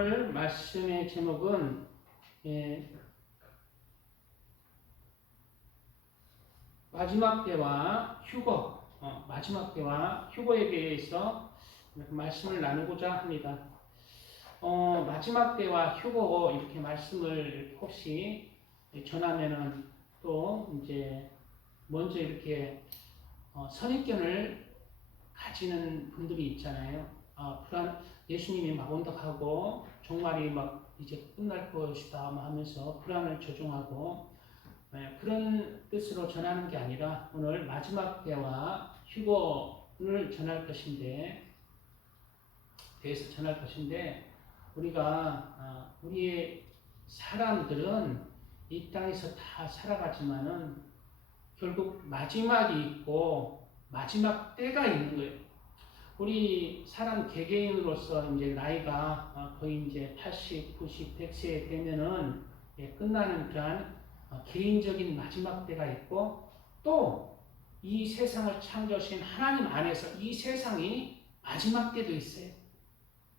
오늘 말씀의 제목은 마지막 때와 휴거, 마지막 때와 휴거에 대해서 말씀을 나누고자 합니다. 마지막 때와 휴거 이렇게 말씀을 혹시 전하면은 또 이제 먼저 이렇게 선입견을 가지는 분들이 있잖아요. 예수님이 막 온다고 종말이 막 이제 끝날 것이다 하면서 불안을 조종하고 그런 뜻으로 전하는 게 아니라 오늘 마지막 때와 휴거를 대해서 전할 것인데 우리의 사람들은 이 땅에서 다 살아가지만은 결국 마지막이 있고 마지막 때가 있는 거예요. 우리 사람 개개인으로서 이제 나이가 거의 이제 80, 90, 100세 되면은 끝나는 그러한 개인적인 마지막 때가 있고 또 이 세상을 창조하신 하나님 안에서 이 세상이 마지막 때도 있어요.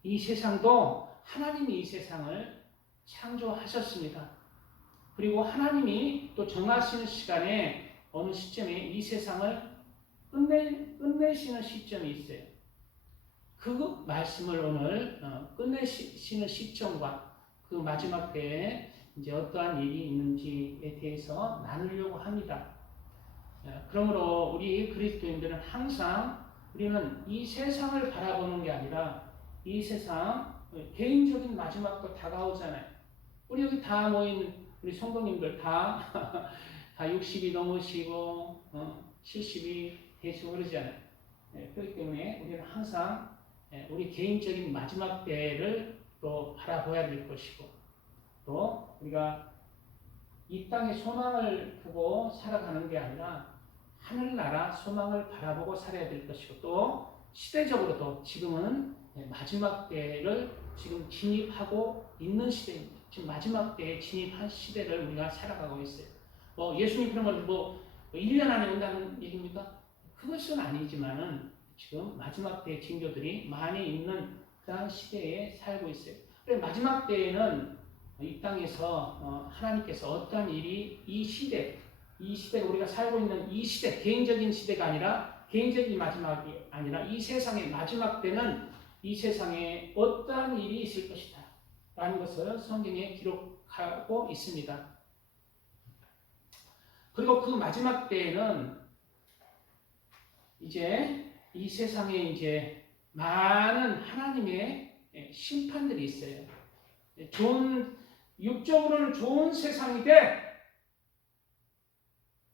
이 세상도 하나님이 이 세상을 창조하셨습니다. 그리고 하나님이 또 정하시는 시간에 어느 시점에 이 세상을 끝내시는 시점이 있어요. 그 말씀을 오늘 끝내시는 시점과 그 마지막 때에 이제 어떠한 일이 있는지에 대해서 나누려고 합니다. 그러므로 우리 그리스도인들은 항상 우리는 이 세상을 바라보는 게 아니라 이 세상 개인적인 마지막도 다가오잖아요. 우리 여기 다 모인 우리 성도님들 다 60이 넘으시고 70이 되시고 그러잖아요. 그렇기 때문에 우리는 항상 우리 개인적인 마지막 때를 또 바라봐야 될 것이고 또 우리가 이 땅의 소망을 보고 살아가는 게 아니라 하늘나라 소망을 바라보고 살아야 될 것이고 또 시대적으로도 지금은 마지막 때를 지금 진입하고 있는 시대입니다. 지금 마지막 때에 진입한 시대를 우리가 살아가고 있어요. 예수님 그런 걸 1년 안에 온다는 얘기입니까? 그것은 아니지만은 지금 마지막 때의 징조들이 많이 있는 그런 시대에 살고 있어요. 마지막 때에는 이 땅에서 하나님께서 어떠한 일이 이 시대 우리가 살고 있는 이 시대, 개인적인 시대가 아니라 개인적인 마지막이 아니라 이 세상의 마지막 때는 이 세상에 어떠한 일이 있을 것이다 라는 것을 성경에 기록하고 있습니다. 그리고 그 마지막 때에는 이제 이 세상에 이제 많은 하나님의 심판들이 있어요. 육적으로는 좋은 세상이 돼.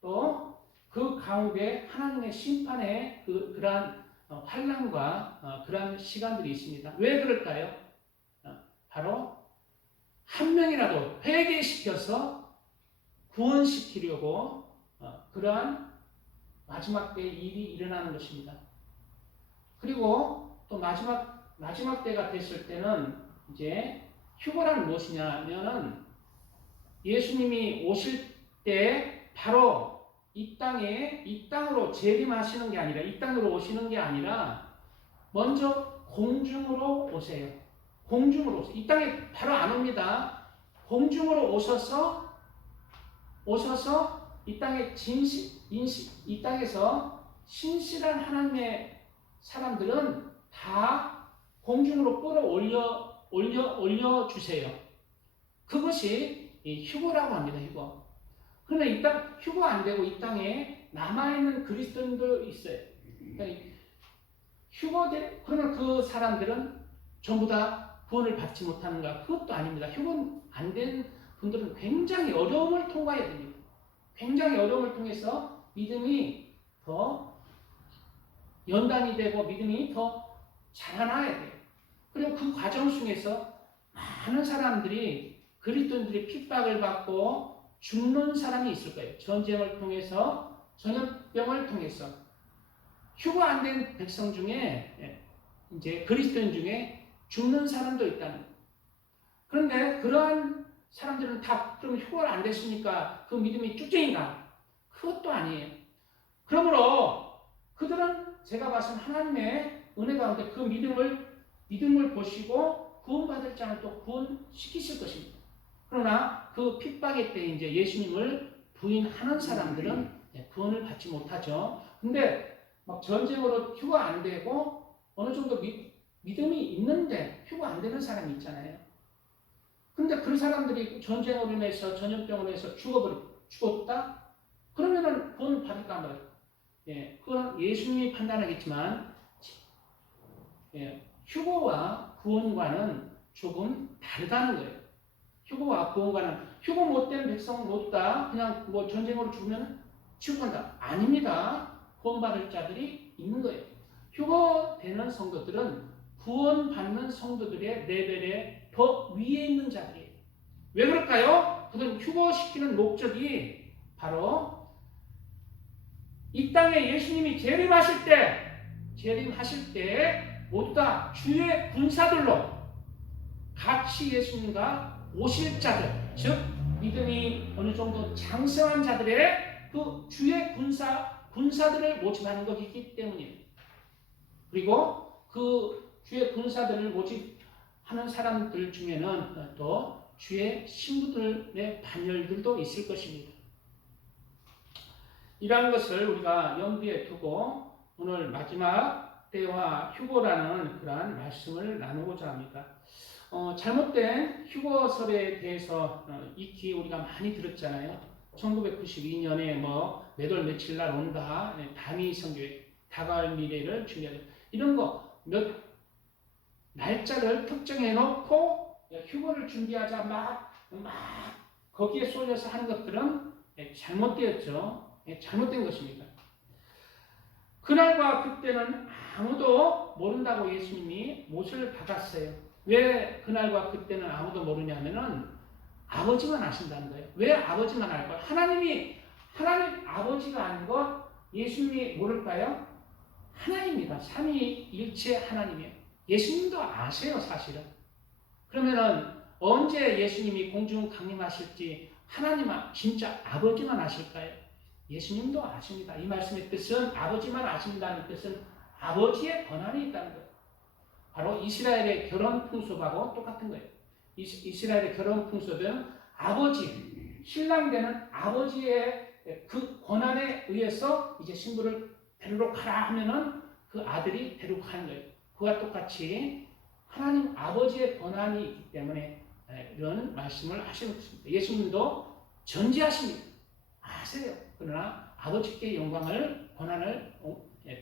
또 그 가운데 하나님의 심판의 그러한 환난과 그러한 시간들이 있습니다. 왜 그럴까요? 바로 한 명이라도 회개시켜서 구원시키려고 그러한 마지막 때의 일이 일어나는 것입니다. 그리고 또 마지막 때가 됐을 때는 이제 휴거란 무엇이냐면은 예수님이 오실 때 바로 이 땅으로 재림하시는 게 아니라 이 땅으로 오시는 게 아니라 먼저 공중으로 오세요. 공중으로 오세요. 이 땅에 바로 안 옵니다. 공중으로 오셔서 이 땅에 이 땅에서 신실한 하나님의 사람들은 다 공중으로 올려 주세요. 그것이 휴거라고 합니다. 휴거. 그런데 이 땅 휴거 안 되고 이 땅에 남아있는 그리스도인도 있어요. 휴거돼 그러면 그 사람들은 전부 다 구원을 받지 못하는가? 그것도 아닙니다. 휴거 안 된 분들은 굉장히 어려움을 통과해야 됩니다. 굉장히 어려움을 통해서 믿음이 더 연단이 되고 믿음이 더 자라나야 돼요. 그리고 그 과정 속에서 많은 사람들이 그리스도인들이 핍박을 받고 죽는 사람이 있을 거예요. 전쟁을 통해서 전염병을 통해서 휴거 안 된 백성 중에 이제 그리스도인 중에 죽는 사람도 있다는 거예요. 그런데 그러한 사람들은 다 그럼 휴거가 안 됐으니까 그 믿음이 쭉쟁인가? 그것도 아니에요. 그러므로 그들은 제가 봐서는 하나님의 은혜 가운데 그 믿음을 보시고 구원받을 자는 또 구원시키실 것입니다. 그러나 그 핍박의 때 이제 예수님을 부인하는 사람들은 구원을 받지 못하죠. 근데 막 전쟁으로 휴가 안 되고 어느 정도 믿음이 있는데 휴가 안 되는 사람이 있잖아요. 근데 그 사람들이 전쟁으로 인해서 전염병으로 해서 죽었다? 그러면은 구원을 받을까 말까? 예, 그건 예수님이 판단하겠지만, 예, 휴거와 구원과는 조금 다르다는 거예요. 휴거와 구원과는 휴거 못된 백성 모두 다 그냥 뭐 전쟁으로 죽으면 취급한다. 아닙니다. 구원받을 자들이 있는 거예요. 휴거되는 성도들은 구원받는 성도들의 레벨에 더 위에 있는 자들이에요. 왜 그럴까요? 그건 휴거시키는 목적이 바로 이 땅에 예수님이 재림하실 때 모두 다 주의 군사들로 같이 예수님과 오실 자들, 즉 믿음이 어느 정도 장성한 자들의 그 주의 군사들을 모집하는 것이기 때문이에요. 그리고 그 주의 군사들을 모집하는 사람들 중에는 또 주의 신부들의 반열들도 있을 것입니다. 이러한 것을 우리가 염두에 두고 오늘 마지막 때와 휴거라는 그러한 말씀을 나누고자 합니다. 잘못된 휴거설에 대해서 익히 우리가 많이 들었잖아요. 1992년에 뭐 몇월 며칠 날 온다, 단위 성교회, 다가올 미래를 준비하자, 이런 거 몇 날짜를 특정해 놓고 휴거를 준비하자 막 거기에 쏠려서 하는 것들은 잘못되었죠. 잘못된 것입니다. 그날과 그때는 아무도 모른다고 예수님이 못을 박았어요. 왜 그날과 그때는 아무도 모르냐면은 아버지만 아신다는 거예요. 왜 아버지만 알까요? 하나님 아버지가 아닌 것 예수님이 모를까요? 하나님입니다. 삼위일체 하나님이에요. 예수님도 아세요, 사실은. 그러면은 언제 예수님이 공중 강림하실지 하나님 진짜 아버지만 아실까요? 예수님도 아십니다. 이 말씀의 뜻은 아버지만 아신다는 뜻은 아버지의 권한이 있다는 거예요. 바로 이스라엘의 결혼 풍습하고 똑같은 거예요. 이스라엘의 결혼 풍습은 아버지, 신랑되는 아버지의 그 권한에 의해서 이제 신부를 데리러 가라 하면은 그 아들이 데리고 가는 거예요. 그와 똑같이 하나님 아버지의 권한이 있기 때문에 이런 말씀을 하시는 것입니다. 예수님도 전지하십니다. 아세요. 그러나 아버지께 영광을, 권한을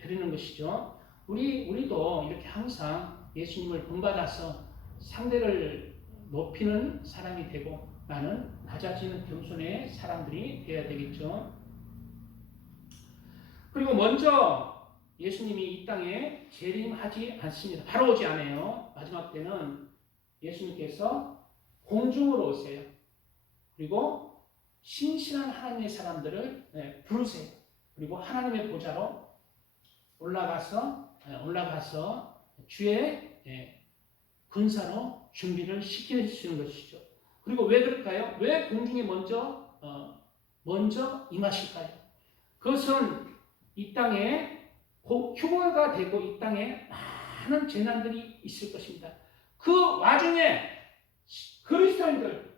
드리는 것이죠. 우리도 이렇게 항상 예수님을 본받아서 상대를 높이는 사람이 되고 나는 낮아지는 겸손의 사람들이 되어야 되겠죠. 그리고 먼저 예수님이 이 땅에 재림하지 않습니다. 바로 오지 않아요. 마지막 때는 예수님께서 공중으로 오세요. 그리고 신실한 하나님의 사람들을 부르세요. 그리고 하나님의 보좌로 올라가서 주의 군사로 준비를 시키시는 것이죠. 그리고 왜 그럴까요? 왜 공중에 먼저 임하실까요? 그것은 이 땅에 휴거가 되고 이 땅에 많은 재난들이 있을 것입니다. 그 와중에 그리스도인들,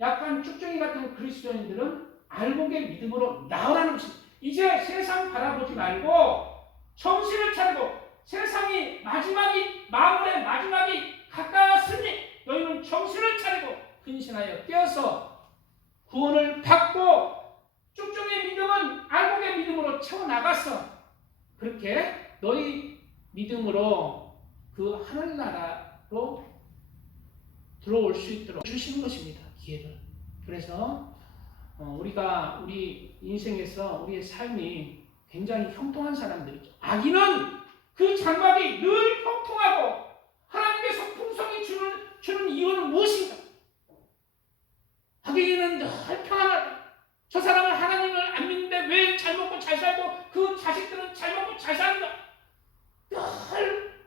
약간 쭉정이 같은 그리스도인들은 알곡의 믿음으로 나오라는 것입니다. 이제 세상 바라보지 말고 정신을 차리고 세상이 마무리의 마지막이 가까웠으니 너희는 정신을 차리고 근신하여 깨어서 구원을 받고 쭉정의 믿음은 알곡의 믿음으로 채워나갔어. 그렇게 너희 믿음으로 그 하늘나라로 들어올 수 있도록 주시는 것입니다. 기회를. 그래서 우리 인생에서 우리의 삶이 굉장히 형통한 사람들이죠. 악인은 그 장막이 늘 형통하고 하나님께서 풍성히 주는 이유는 무엇인가? 악인은 늘 평안하다. 저 사람은 하나님을 안 믿는데 왜 잘 먹고 잘 살고 그 자식들은 잘 먹고 잘 산다. 늘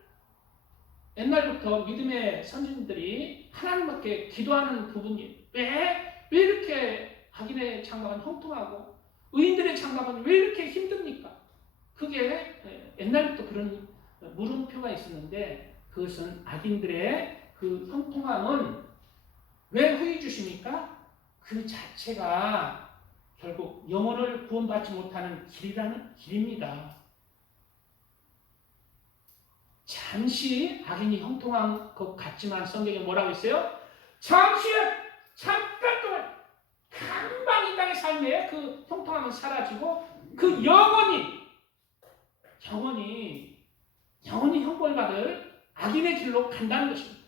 옛날부터 믿음의 선진들이 하나님께 기도하는 부분이 왜 이렇게 악인의 장막은 형통하고 의인들의 장막은 왜 이렇게 힘듭니까? 그게 옛날부터 그런 물음표가 있었는데 그것은 악인들의 그 형통함은 왜 후히 주십니까? 그 자체가 결국 영혼을 구원받지 못하는 길입니다. 잠시 악인이 형통한 것 같지만 성경에 뭐라고 있어요? 잠깐 동안 금방 이 땅의 삶에 그 형통함은 사라지고 그 영원히 형벌받을 악인의 길로 간다는 것입니다.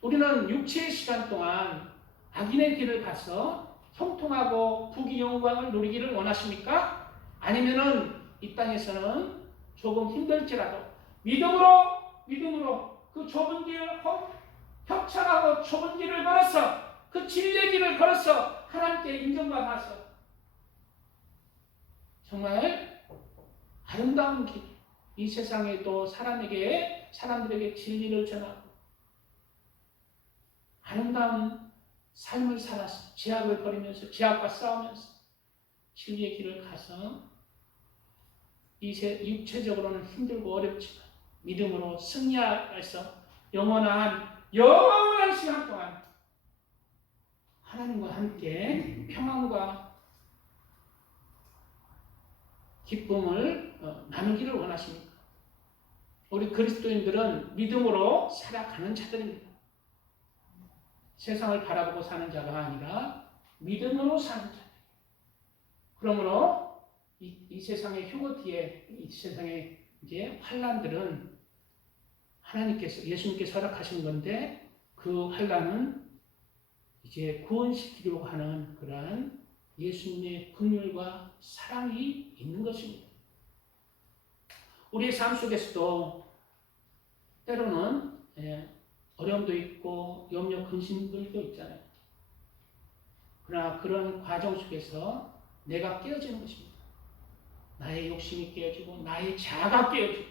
우리는 육체의 시간 동안 악인의 길을 가서 형통하고 부귀 영광을 누리기를 원하십니까? 아니면은 이 땅에서는 조금 힘들지라도 믿음으로 그 좁은 길을 협착하고 좁은 길을 걸어서 그 진리의 길을 걸어서 하나님께 인정받아서 정말 아름다운 길, 이 세상에도 사람들에게 진리를 전하고 아름다운 삶을 살아서 죄악을 버리면서 죄악과 싸우면서 진리의 길을 가서 육체적으로는 힘들고 어렵지만 믿음으로 승리해서 영원한 시간 동안 하나님과 함께 평안과 기쁨을 나누기를 원하십니까? 우리 그리스도인들은 믿음으로 살아가는 자들입니다. 세상을 바라보고 사는 자가 아니라 믿음으로 사는 자. 그러므로 이 세상의 휴거 뒤에 이 세상의 이제 환난들은 예수님께서 허락하신 건데 그 환난은 이제 구원시키려고 하는 그러한 예수님의 긍휼과 사랑이 있는 것입니다. 우리의 삶 속에서도 때로는 어려움도 있고 염려 근심들도 있잖아요. 그러나 그런 과정 속에서 내가 깨어지는 것입니다. 나의 욕심이 깨어지고 나의 자아가 깨어지고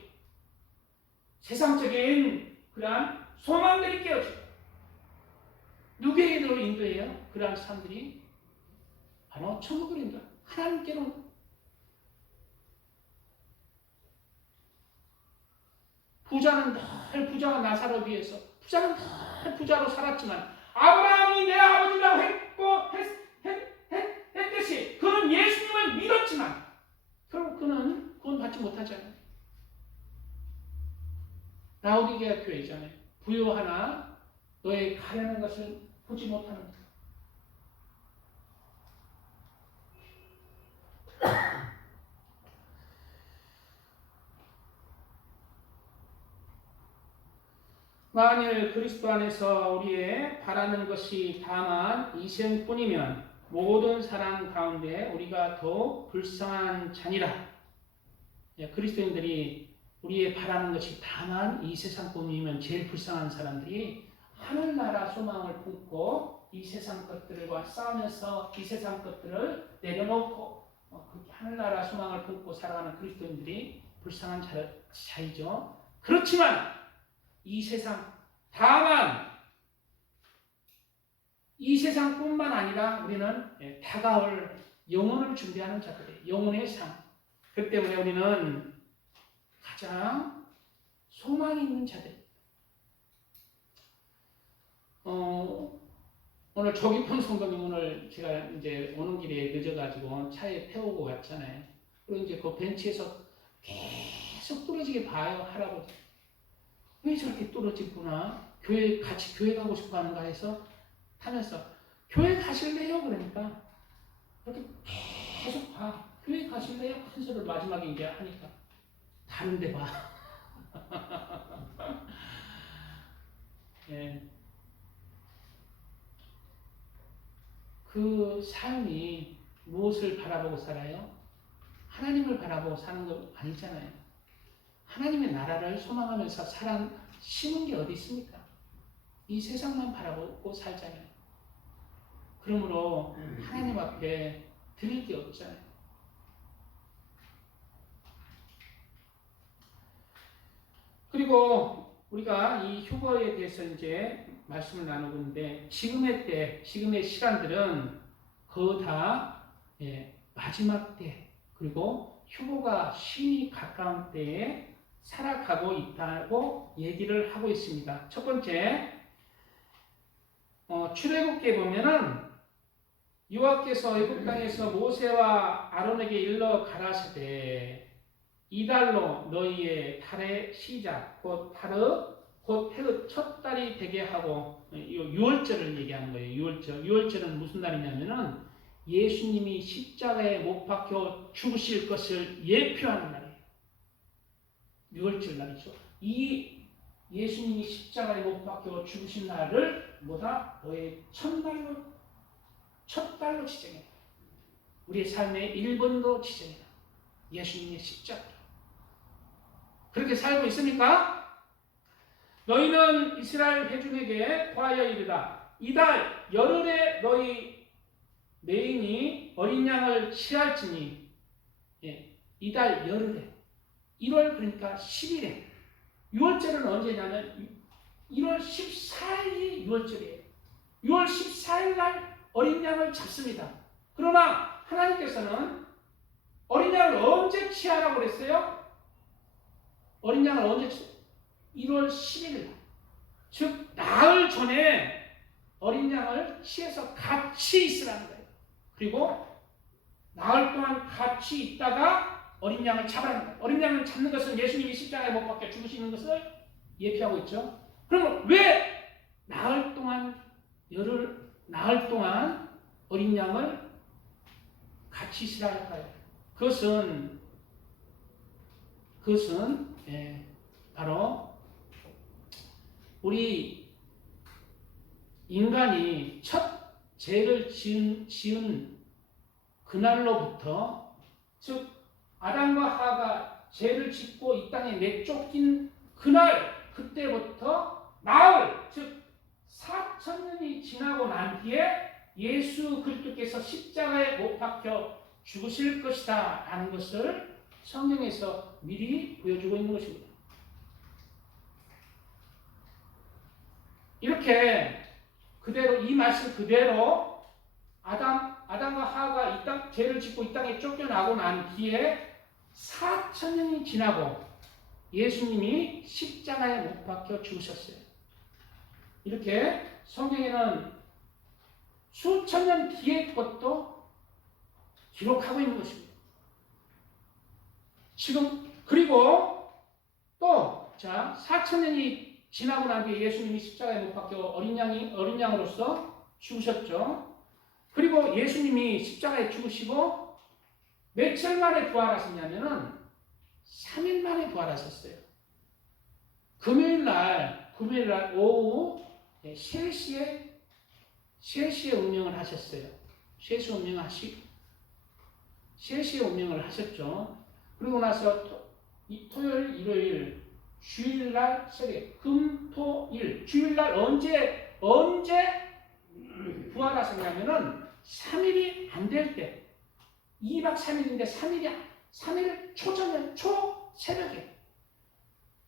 세상적인 그러한 소망들이 깨어지고 누구에게로 인도해요? 그러한 사람들이 바로 천국으로 인도 하나님께로. 부자는 늘 부자가 나사로 비해서 부자는 늘 부자로 살았지만 아브라함이 내 아버지라고 했듯이 그는 예수님을 믿었지만 결국 그는 구원받지 못하잖아요. 라오디게아 교회잖아요. 부요하나 너의 가련한 것을 보지 못하는 것. 만일 그리스도 안에서 우리의 바라는 것이 다만 이생뿐이면 모든 사람 가운데 우리가 더 불쌍한 자니라. 그리스도인들이 우리의 바라는 것이 다만 이 세상뿐이면 제일 불쌍한 사람들이 하늘나라 소망을 품고 이 세상 것들과 싸우면서 이 세상 것들을 내려놓고 그렇게 하늘나라 소망을 품고 살아가는 그리스도인들이 불쌍한 자이죠. 그렇지만 이 세상 다만 이 세상뿐만 아니라 우리는 다가올 영혼을 준비하는 자들이에요. 영혼의 삶. 그 때문에 우리는 가장 소망이 있는 자들. 오늘 조기평 성도님 오늘 제가 이제 오는 길에 늦어가지고 차에 태우고 갔잖아요. 그리고 이제 그 벤치에서 계속 뚫어지게 봐요, 할아버지. 왜 저렇게 뚫어지구나. 같이 교회 가고 싶어 하는가 해서 타면서 교회 가실래요? 그러니까 이렇게 계속 봐. 교회 가실래요? 큰 소리를 마지막에 이제 하니까 다른 데 봐. 예. 그 삶이 무엇을 바라보고 살아요? 하나님을 바라보고 사는 거 아니잖아요. 하나님의 나라를 소망하면서 심은 게 어디 있습니까? 이 세상만 바라보고 살잖아요. 그러므로 하나님 앞에 드릴 게 없잖아요. 그리고 우리가 이 휴거에 대해서 이제 말씀을 나누고 있는데 지금의 시간들은 거의 다 마지막 때 그리고 휴거가 심히 가까운 때에 살아가고 있다고 얘기를 하고 있습니다. 첫 번째, 출애굽기에 보면은 여호와께서 애굽 땅에서 모세와 아론에게 일러 가라사대 이달로 너희의 달의 시작 곧 해의 첫 달이 되게 하고 유월절을 얘기하는 거예요. 유월절은 무슨 날이냐면은 예수님이 십자가에 못 박혀 죽으실 것을 예표하는 날이에요. 유월절 날이죠. 이 예수님이 십자가에 못 박혀 죽으신 날을 너의 첫 달로 지정해. 우리의 삶의 1번도 지정해. 예수님의 십자가. 그렇게 살고 있습니까? 너희는 이스라엘 회중에게 고하여 이르라. 이달 열흘에 너희 매인이 어린 양을 취할지니, 이달 열흘에 1월 그러니까 10일에 6월절은 언제냐면 1월 14일이 6월절이에요. 6월 14일 날 어린 양을 잡습니다. 그러나 하나님께서는 어린 양을 언제 취하라고 그랬어요? 어린 양을 언제 1월 10일 날. 즉 나흘 전에 어린 양을 취해서 같이 있으라는 거예요. 그리고 나흘 동안 같이 있다가 어린 양을 잡으라는 거예요. 어린 양을 잡는 것은 예수님이 십자가에 못 박혀 죽으시는 것을 예표하고 있죠. 그럼 왜 나흘 동안 어린 양을 같이 있으라 할까요? 그것은 바로 우리 인간이 첫 죄를 지은 그날로부터, 즉 아담과 하와가 죄를 짓고 이 땅에 내쫓긴 그때부터 나흘, 즉 4,000년이 지나고 난 뒤에 예수 그리스도께서 십자가에 못 박혀 죽으실 것이다 라는 것을 성경에서 미리 보여주고 있는 것입니다. 이렇게 이 말씀 그대로 아담과 하와가 이 땅 죄를 짓고 이 땅에 쫓겨나고 난 뒤에 4,000년이 지나고 예수님이 십자가에 못 박혀 죽으셨어요. 이렇게 성경에는 수천 년 뒤의 것도 기록하고 있는 것입니다. 지금 그리고 또 4,000년이 지나고 난 뒤에 예수님이 십자가에 못 박혀 어린 양으로서 죽으셨죠. 그리고 예수님이 십자가에 죽으시고 며칠 만에 부활하셨냐면은 3일 만에 부활하셨어요. 금요일 날 오후 3시에 운명을 하셨어요. 3시에 운명을 하셨죠. 그리고 나서 토요일, 일요일, 주일날 새벽, 금, 토, 일, 주일날 언제 부활하셨냐면은 3일이 안 될 때, 2박 3일인데 3일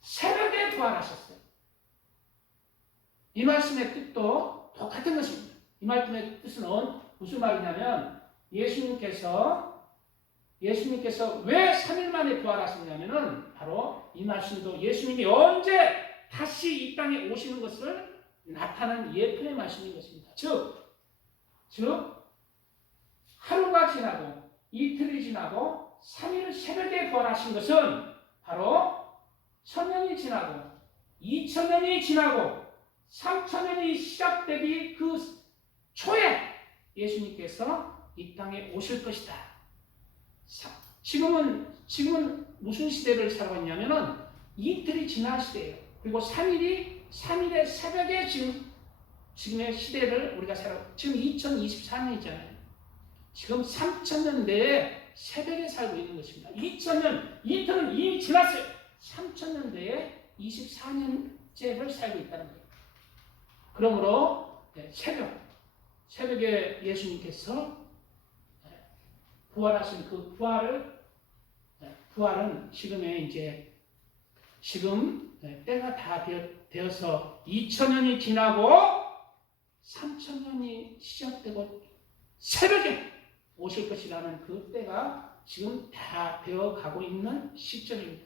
새벽에 부활하셨어요. 이 말씀의 뜻도 똑같은 것입니다. 이 말씀의 뜻은 무슨 말이냐면 예수님께서 왜 3일 만에 부활하셨냐면은 바로 이 말씀도 예수님이 언제 다시 이 땅에 오시는 것을 나타낸 예표의 말씀인 것입니다. 즉 하루가 지나고 이틀이 지나고 3일 새벽에 부활하신 것은 바로 1,000년이 지나고 2,000년이 지나고 3,000년이 시작되기 그 초에 예수님께서 이 땅에 오실 것이다. 지금은 무슨 시대를 살고 있냐면은 이틀이 지난 시대예요. 그리고 3일의 새벽에 지금의 시대를 우리가 지금 2024년이잖아요. 지금 3,000년 내에 새벽에 살고 있는 것입니다. 2,000년, 이틀은 이미 지났어요. 3,000년 내에 24년째를 살고 있다는 거예요. 그러므로 새벽에 예수님께서 부활하신 그 부활은 지금 때가 다 되어서 2,000년이 지나고 3,000년이 시작되고 새벽에 오실 것이라는 그 때가 지금 다 되어가고 있는 시점입니다.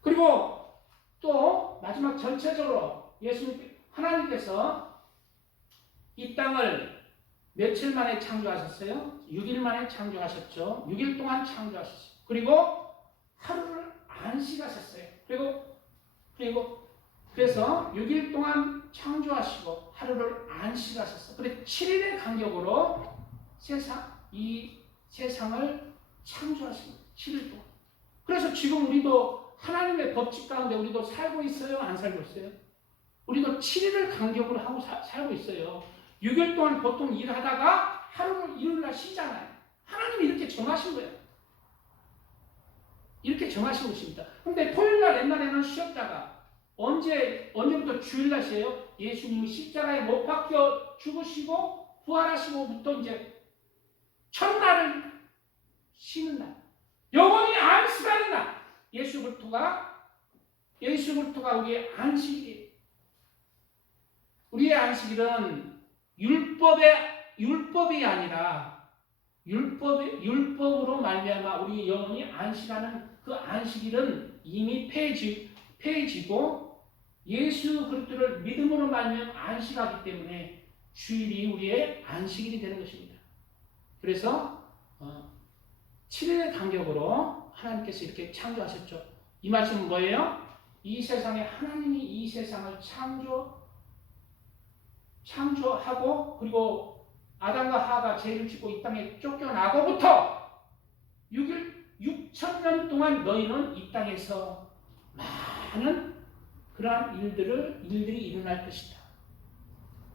그리고 또 마지막 전체적으로 하나님께서 이 땅을 며칠 만에 창조하셨어요? 6일 만에 창조하셨죠. 6일 동안 창조하셨어요. 그리고 하루를 안식하셨어요. 그래서 6일 동안 창조하시고 하루를 안식하셨어요. 그래서 7일의 간격으로 이 세상을 창조하십니다. 7일 동안. 그래서 지금 우리도 하나님의 법칙 가운데 우리도 살고 있어요? 안 살고 있어요? 우리도 7일을 간격으로 하고 살고 있어요. 6일 동안 보통 일하다가 하루를 일요일날 쉬잖아요. 하나님이 이렇게 정하신 거예요. 이렇게 정하신 것입니다. 그런데 토요일날 옛날에는 쉬었다가 언제부터 주일날 쉬어요? 예수님이 십자가에 못 박혀 죽으시고 부활하시고부터 이제 첫날을 쉬는 날. 영원히 안식하는 날. 예수부터가 우리의 안식이에요. 우리의 안식일은 율법이 아니라 율법으로 말미암아 우리 영혼이 안식하는 그 안식일은 이미 폐해지고 예수 그리스도를 믿음으로 말미암아 안식하기 때문에 주일이 우리의 안식일이 되는 것입니다. 그래서 7일의 간격으로 하나님께서 이렇게 창조하셨죠. 이 말씀은 뭐예요? 하나님이 이 세상을 창조하고 그리고 아담과 하와가 죄를 짓고 이 땅에 쫓겨나고부터 6,000년 동안 너희는 이 땅에서 많은 그러한 일들이 일어날 것이다.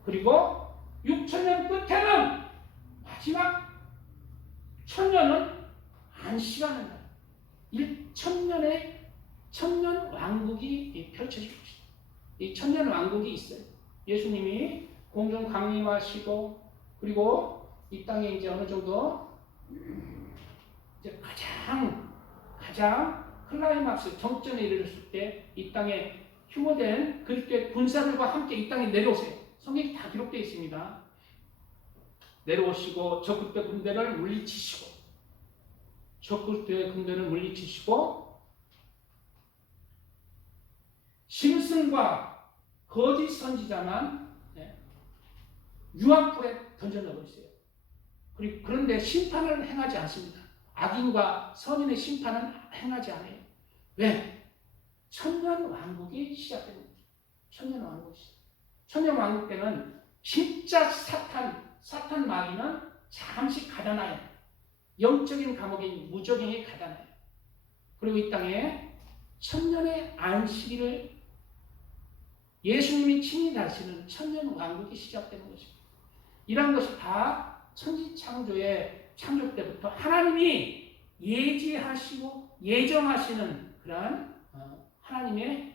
그리고 6,000년 끝에는 마지막 1,000년은 안식하는 날. 1,000년 왕국이 펼쳐질 것이다. 이 1,000년 왕국이 있어요. 예수님이 공중 강림하시고 그리고 이 땅에 이제 어느 정도 이제 가장 클라이막스 정점에 이르렀을 때 이 땅에 휴거된 그리스도의 군사들과 함께 이 땅에 내려오세요. 성경이 다 기록되어 있습니다. 내려오시고 적그리스도의 군대를 물리치시고 짐승과 거짓 선지자만 유황불에 던져 넣어버리세요. 그런데 심판을 행하지 않습니다. 악인과 선인의 심판은 행하지 않아요. 왜? 1,000년 왕국이 시작됩니다. 1,000년 왕국 때는 진짜 사탄 마귀는 잠시 가다나요. 영적인 감옥인 무적행에 가다나요. 그리고 이 땅에 1,000년의 안식일을 예수님이 친히 다시는 1,000년 왕국이 시작되는 것입니다. 이러한 것이 다 천지창조의 창조 때부터 하나님이 예지하시고 예정하시는 그러한 하나님의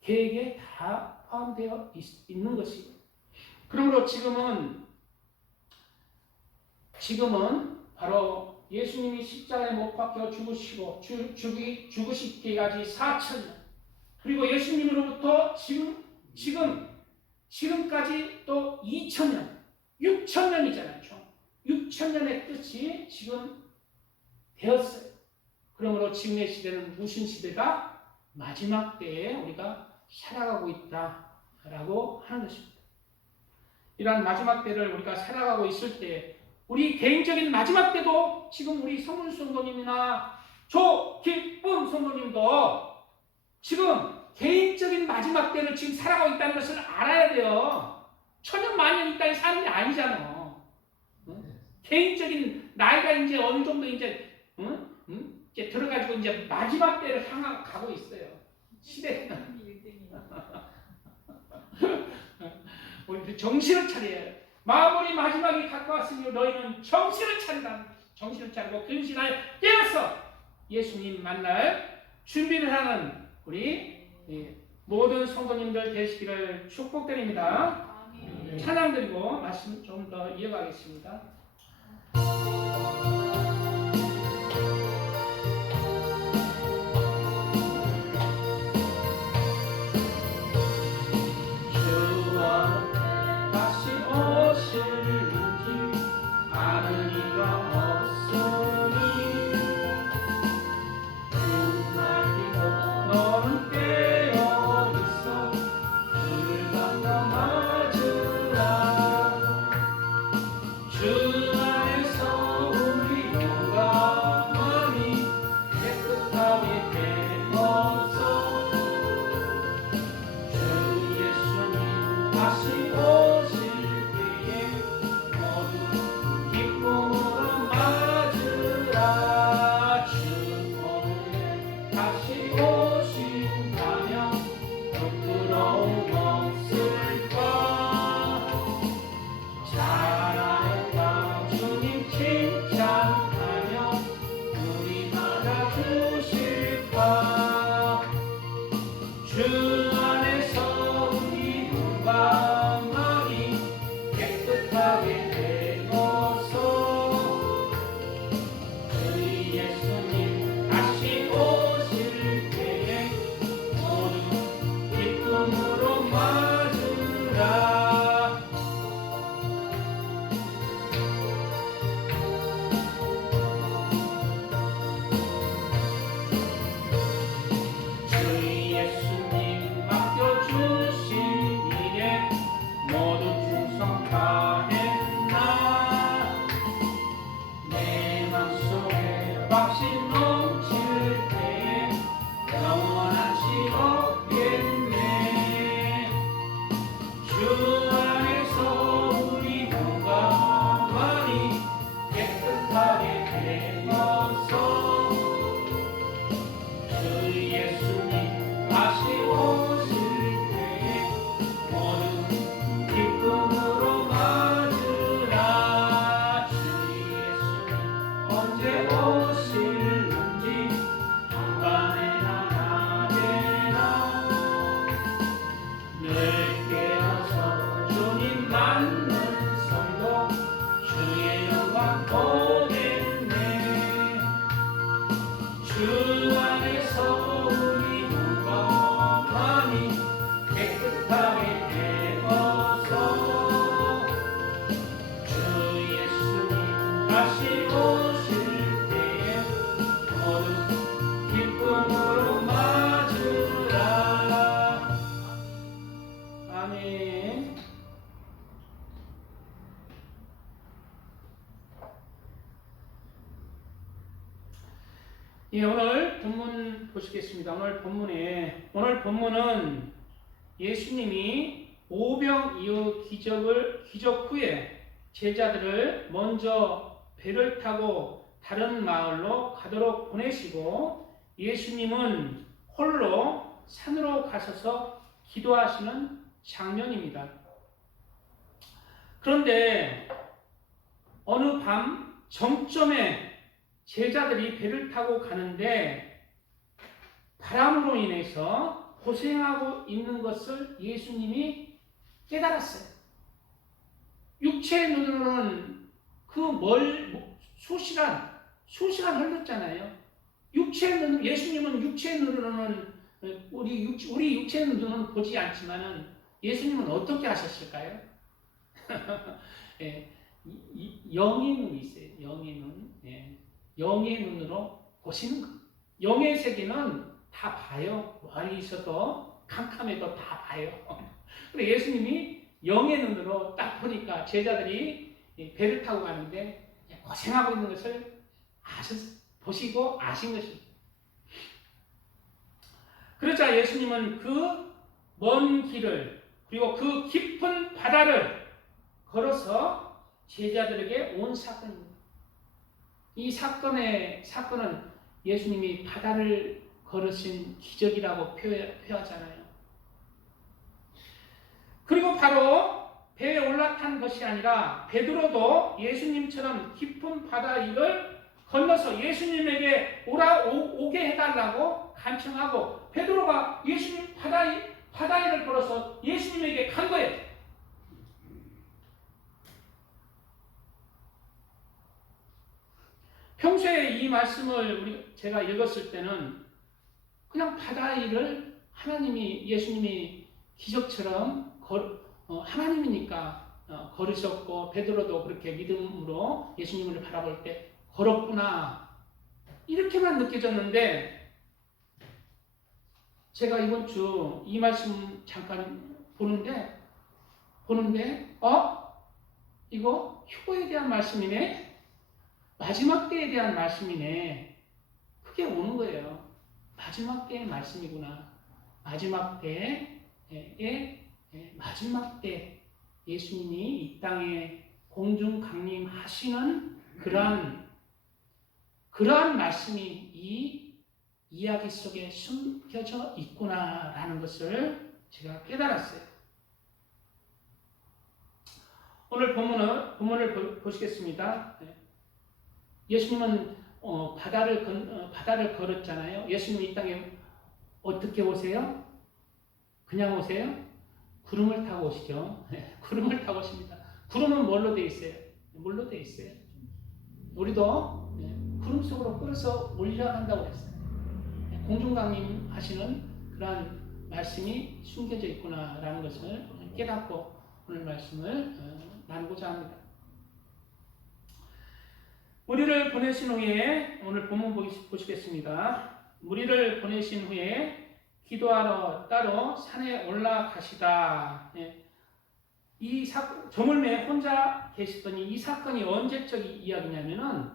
계획에 다 포함되어 있는 것이에요. 그러므로 지금은 바로 예수님이 십자가에 못 박혀 죽으시고 죽으시기까지 4,000년 그리고 예수님으로부터 지금까지 또 2,000년 6,000년이잖아요. 총 6,000년의 끝이 지금 되었어요. 그러므로 지금의 시대는 무슨 시대가? 마지막 때에 우리가 살아가고 있다라고 하는 것입니다. 이러한 마지막 때를 우리가 살아가고 있을 때 우리 개인적인 마지막 때도 지금 우리 성문 성도님이나 조기쁨 성도님도 지금 개인적인 마지막 때를 지금 살아가고 있다는 것을 알아야 돼요. 천년 만년 이 땅에 사는 게 아니잖아. 개인적인 나이가 이제 어느 정도 이제 들어가지고 이제 마지막 때를 향하고 있어요. 시대는. 우리 정신을 차려야 해요. 마무리 마지막이 가까웠으니 너희는 정신을 차리라. 정신을 차리고 근신하여 깨어서 예수님 만날 준비를 하는 우리 모든 성도님들 되시기를 축복드립니다. 찬양 드리고 말씀 좀 더 이어가겠습니다. 너는 다시 오실 때에 모두 기쁨으로 맞으라. 주 오늘 다시 오신다면 부끄러움 없을까. 잘하였다 주님 칭찬하며 우리 맞아주실까. 주 안에서 우리 몸과 마음이 깨끗하게 되어서 저희 예수님 다시 오실 때에 모두 기쁨으로 맞으라. 저희 예수님 맡겨주신 일에 모두 충성 다했나. 내 맘속에 확신 넘칠 때에 영원한 시 없겠네. 주 안에서 우리 몸과 마음이 깨끗하게 되어서 저희 예수님 다시 오실 때에 모두 기쁨으로 맞으라. 저희 예수님 언제 오실는지 한밤에나 낮에나 늘 깨어서 주님 맞는 성도 주의 영광 보겠네. 주 안에서 우리 몸과 마음이 깨끗하게 되어서 주 예수님 다시 오실 때에 모두 기쁨으로 맞으라. 아멘. 예, 오늘 본문 보시겠습니다. 오늘 본문은 예수님이 오병 이후 기적 후에 제자들을 먼저 배를 타고 다른 마을로 가도록 보내시고 예수님은 홀로 산으로 가셔서 기도하시는 장면입니다. 그런데 어느 밤 정점에 제자들이 배를 타고 가는데 바람으로 인해서 고생하고 있는 것을 예수님이 깨달았어요. 육체의 눈으로는 수시간 흘렀잖아요. 예수님은 육체의 눈으로는 우리 육체의 눈으로는 보지 않지만은 예수님은 어떻게 하셨을까요? 예, 영의 눈이 있어요. 영의 눈. 예. 영의 눈으로 보시는 것. 영의 세계는 다 봐요. 멀리 있어도 캄캄해도 다 봐요. 그런데 예수님이 영의 눈으로 딱 보니까 제자들이 배를 타고 가는데 고생하고 있는 것을 보시고 아신 것입니다. 그러자 예수님은 그 먼 길을 그리고 그 깊은 바다를 걸어서 제자들에게 온 사건입니다. 이 사건은 예수님이 바다를 걸으신 기적이라고 표하잖아요. 그리고 바로 배에 올라탄 것이 아니라 베드로도 예수님처럼 깊은 바다 위를 건너서 예수님에게 오게 해달라고 간청하고 베드로가 예수님 바다 위를 걸어서 예수님에게 간 거예요. 평소에 이 말씀을 제가 읽었을 때는 그냥 바다 위를 예수님이 기적처럼 하나님이니까 걸으셨고 베드로도 그렇게 믿음으로 예수님을 바라볼 때 걸었구나 이렇게만 느껴졌는데 제가 이번 주 이 말씀 잠깐 보는데 이거 휴거에 대한 말씀이네, 마지막 때에 대한 말씀이네, 그게 오는 거예요. 마지막 때의 말씀이구나. 마지막 때에 마지막 때 예수님이 이 땅에 공중 강림하시는 그러한 말씀이 이 이야기 속에 숨겨져 있구나라는 것을 제가 깨달았어요. 오늘 본문을 보시겠습니다. 예수님은 바다를 걸었잖아요. 예수님 이 땅에 어떻게 오세요? 그냥 오세요? 구름을 타고 오시죠. 구름을 타고 오십니다. 구름은 뭘로 되어 있어요? 물로 되어 있어요. 우리도 구름 속으로 끌어서 올려간다고 했어요. 공중강림 하시는 그러한 말씀이 숨겨져 있구나라는 것을 깨닫고 오늘 말씀을 나누고자 합니다. 무리를 보내신 후에 오늘 본문 보시겠습니다. 무리를 보내신 후에 기도하러 따로 산에 올라가시다. 이 저물매에 혼자 계시더니 이 사건이 언제적 이야기냐면은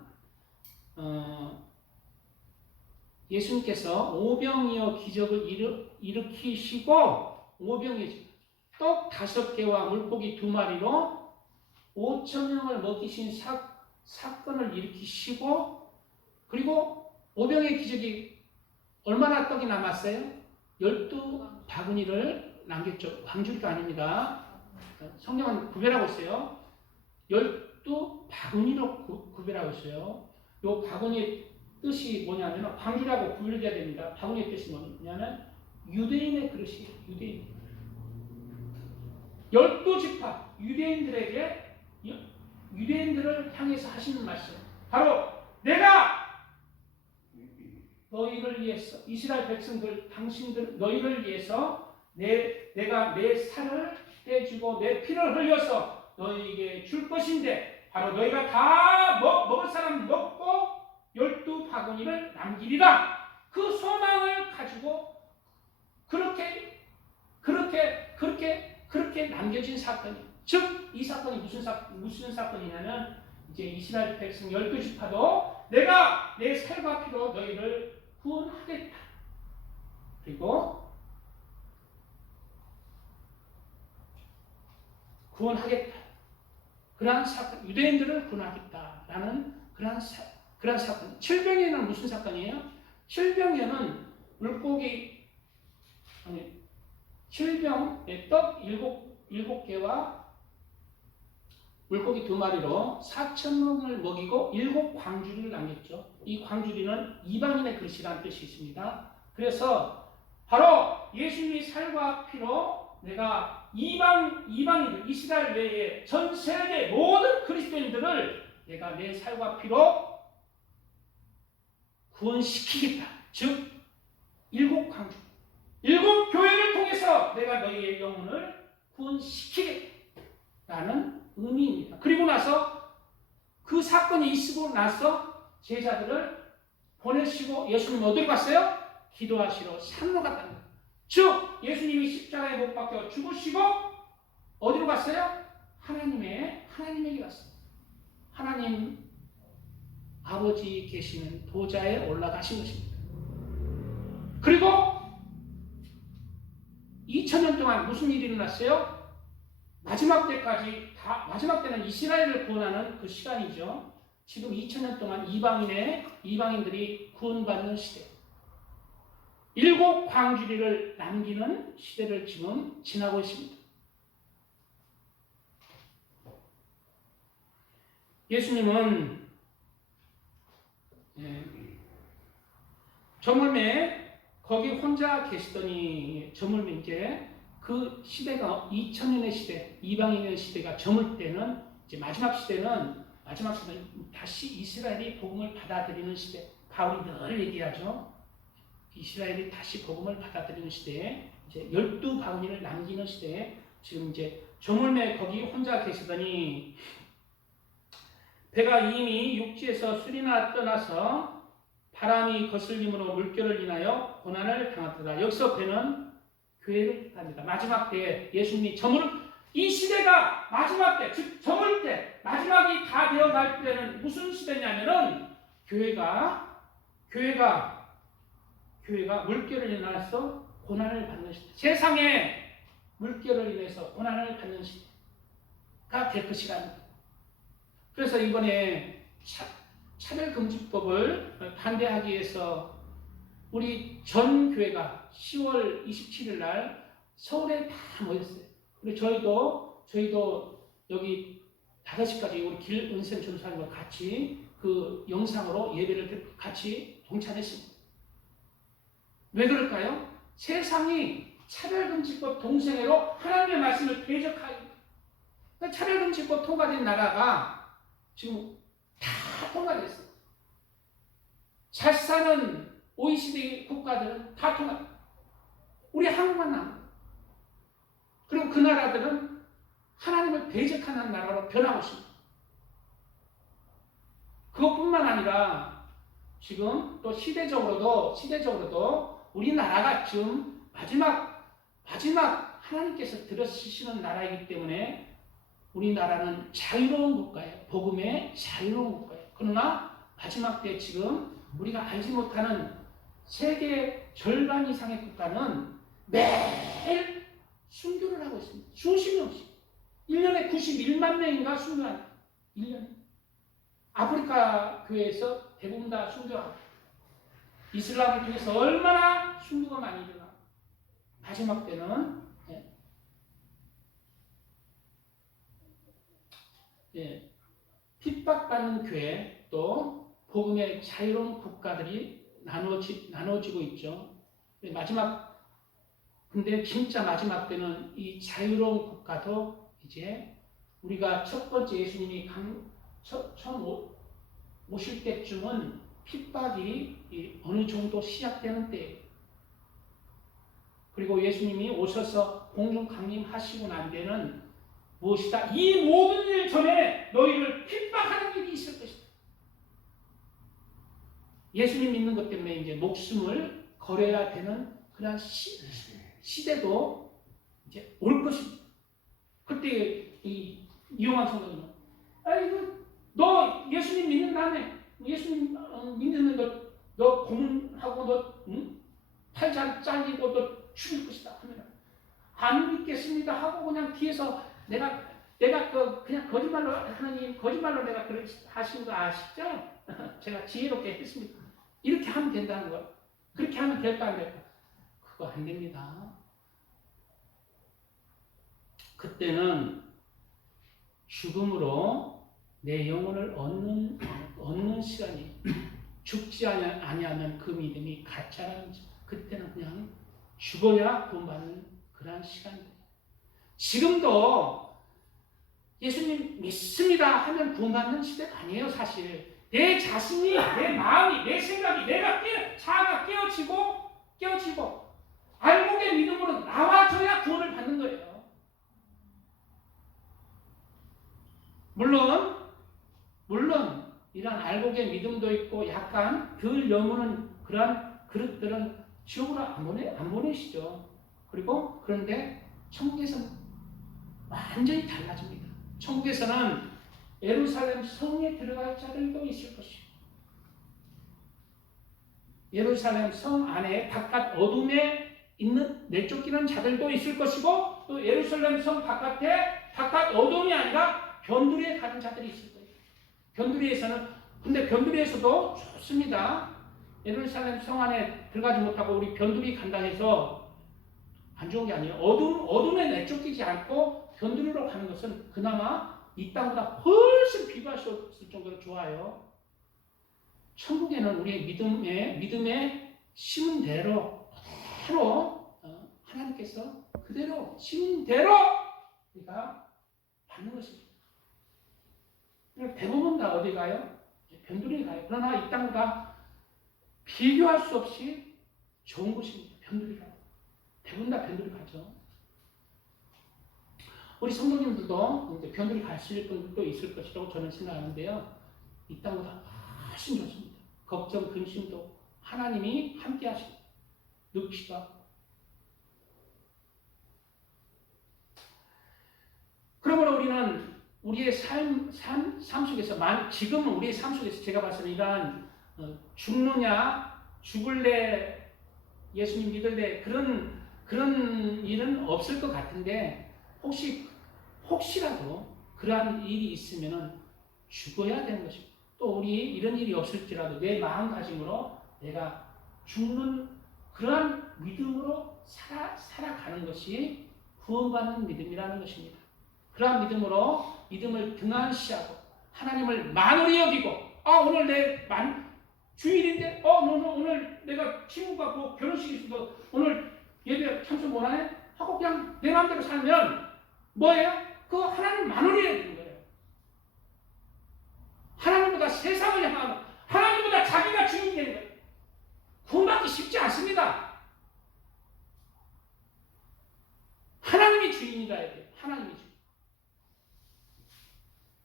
예수님께서 오병이어 기적을 일으키시고 오병이어 떡 5개와 물고기 2마리로 5,000명을 먹이신 사건을 일으키시고 그리고 오병의 기적이 얼마나 떡이 남았어요? 12바구니를 남겼죠. 광주리가 아닙니다. 성경은 구별하고 있어요. 12바구니로 구별하고 있어요. 이 바구니의 뜻이 뭐냐면 광주라고 구별해야 됩니다. 바구니의 뜻이 뭐냐면 유대인의 그릇이에요. 유대인. 12지파 유대인들을 향해서 하시는 말씀. 바로 내가 너희를 위해서 이스라엘 백성들 당신들 너희를 위해서 내가 내 살을 떼주고 내 피를 흘려서 너희에게 줄 것인데 바로 너희가 다 먹을 사람 먹고 12바구니를 남기리라. 그 소망을 가지고 그렇게 남겨진 사건이. 즉 이 사건이 무슨 사건이냐면 이제 이스라엘 백성 12지파도 내가 내 살과 피로 너희를 구원하겠다. 그리고 구원하겠다. 그러한 사건, 유대인들을 구원하겠다라는 그러한 사건. 칠병에는 무슨 사건이에요? 칠병에는 물고기 칠병에 떡 7개와 물고기 2마리로 4,000명을 먹이고 7광주리를 남겼죠. 이 광주리는 이방인의 그릇이라는 뜻이 있습니다. 그래서 바로 예수님의 살과 피로 내가 이방인들, 이스라엘 외에 전 세계 모든 그리스도인들을 내가 내 살과 피로 구원시키겠다. 즉 7광주, 7교회를 통해서 내가 너희의 영혼을 구원시키겠다는 의미입니다. 그리고 나서 그 사건이 있고 나서 제자들을 보내시고 예수님 어디로 갔어요? 기도하시러 산으로 갔다는 거예요. 즉 예수님이 십자가에 못 박혀 죽으시고 어디로 갔어요? 하나님에게 갔어요. 하나님 아버지 계시는 보좌에 올라가신 것입니다. 그리고 2000년 동안 무슨 일이 일어났어요? 마지막 때는 이스라엘을 구원하는 그 시간이죠. 지금 2000년 동안 이방인들이 구원받는 시대. 7광주리를 남기는 시대를 지금 지나고 있습니다. 예수님은 저물매 거기 혼자 계시더니 저물매 이제 그 시대가 2000년의 시대, 이방인의 시대가 저물 때는 이제 마지막 시대는 다시 이스라엘이 복음을 받아들이는 시대. 바울이 늘 얘기하죠. 이스라엘이 다시 복음을 받아들이는 시대에 이제 12바구니를 남기는 시대에 지금 이제 저물매 거기 혼자 계시더니 배가 이미 육지에서 수리나 떠나서 바람이 거슬림으로 물결을 인하여 고난을 당하더라. 여기서 배는 교회를 뜻합니다. 마지막 때에 예수님이 이 시대가 마지막 때, 즉 저물 때, 마지막이 다 되어갈 때는 무슨 시대냐면은 교회가 물결을 인하여서 고난을 받는 시대. 세상에 물결을 인해서 고난을 받는 시대가 될 것이라는 거예요. 그래서 이번에 차별금지법을 반대하기 위해서 우리 전 교회가 10월 27일 날 서울에 다 모였어요. 그리고 저희도 여기 5시까지 우리 길은생 전사님과 같이 그 영상으로 예배를 같이 동참했습니다. 왜 그럴까요? 세상이 차별금지법 동생회로 하나님의 말씀을 대적하기. 그러니까 차별금지법 통과된 나라가 지금 다 통과됐어요. 잘 사는 OECD 국가들은 다 통과. 우리 한국만 남은. 그리고 그 나라들은 하나님을 대적하는 나라로 변하고 있습니다. 그것뿐만 아니라 지금 또 시대적으로도 우리나라가 지금 마지막 하나님께서 들으시는 나라이기 때문에 우리나라는 자유로운 국가예요. 복음의 자유로운 국가예요. 그러나 마지막 때 지금 우리가 알지 못하는 세계 절반 이상의 국가는 매일 순교를 하고 있습니다. 수십 명씩. 1년에 91만 명인가 순교합니다. 1년에. 아프리카 교회에서 대부분 다 순교하고 이슬람을 통해서 얼마나 순교가 많이 일어나. 마지막 때는 핍박받는 교회 또 복음의 자유로운 국가들이 나눠지고 있죠. 근데 진짜 마지막 때는 이 자유로운 국가도 이제 우리가 첫 번째 예수님이 처음 오실 때쯤은 핍박이 어느 정도 시작되는 때예요. 그리고 예수님이 오셔서 공중 강림하시고 난 데는 무엇이다? 이 모든 일 전에 너희를 핍박하는 일이 있을 것이다. 예수님 믿는 것 때문에 이제 목숨을 걸어야 되는 그런 시대도 이제 올 것입니다. 그때 이용환 성도님은 너 예수님 믿는다며? 예수님 믿는 너 고문하고 너 팔 잘리고 너 죽일 것이다 하면 안 믿겠습니다 하고 그냥 뒤에서 내가 그냥 거짓말로 하나님 거짓말로 내가 그렇게 하신 거 아시죠? 제가 지혜롭게 했습니다. 이렇게 하면 된다는 거. 그렇게 하면 될까 안 될까? 그거 안 됩니다. 그때는 죽음으로 내 영혼을 얻는 시간이 죽지 아니하면 그 믿음이 가짜라는 점. 그때는 그냥 죽어야 구원받는 그러한 시간이에요. 지금도 예수님 믿습니다 하면 구원받는 시대가 아니에요. 사실 내 자신이 내 마음이 내 생각이 내가 자아가 깨어지고 알곡의 믿음으로 나와줘야 구원을 받는 거예요. 물론 이런 알곡의 믿음도 있고 약간 덜 여무는 그런 그릇들은 지옥으로 안 보내시죠. 그런데 천국에서는 완전히 달라집니다. 천국에서는 예루살렘 성에 들어갈 자들도 있을 것이고 예루살렘 성 안에 바깥 어둠에 있는 내쫓기는 자들도 있을 것이고 또 예루살렘 성 바깥에 바깥 어둠이 아니라 변두리에 가는 자들이 있을 거예요. 근데 변두리에서도 좋습니다. 예루살렘 성 안에 들어가지 못하고 우리 변두리 간다 해서 안 좋은 게 아니에요. 어둠에 내쫓기지 않고 변두리로 가는 것은 그나마 이 땅보다 훨씬 비교할 수 없을 정도로 좋아요. 천국에는 우리의 믿음에 심은 대로 하나님께서 그대로 심은 대로 우리가 받는 것입니다. 대부분 다 어디 가요? 변두리에 가요. 그러나 이 땅보다 비교할 수 없이 좋은 곳입니다. 변두리가. 대부분 다 변두리 가죠. 우리 성도님들도 이제 변두리 가실 분도 있을 것이라고 저는 생각하는데요. 이 땅보다 훨씬 좋습니다. 걱정, 근심도 하나님이 함께 하십니다. 늙기도 하고. 그러므로 우리는 우리의 삶 속에서 지금은 우리의 삶 속에서 제가 봤을 때 이러한 죽느냐 죽을래 예수님 믿을래 그런 그런 일은 없을 것 같은데 혹시라도 그러한 일이 있으면은 죽어야 되는 것입니다. 또 우리 이런 일이 없을지라도 내 마음가짐으로 내가 죽는 그러한 믿음으로 살아가는 것이 구원받는 믿음이라는 것입니다. 그러한 믿음을 등한시하고 하나님을 만홀히 여기고 오늘 내 주일인데 오늘 내가 친구가 뭐 결혼식이 있어서 오늘 예배 참석 못하네? 하고 그냥 내 마음대로 살면 뭐예요? 그거 하나님 만홀히 해야 되는 거예요. 하나님보다 세상을 향하고 하나님보다 자기가 주인이 되는 거예요. 구원받기 쉽지 않습니다. 하나님이 주인이라 해야 돼요. 하나님이 주인.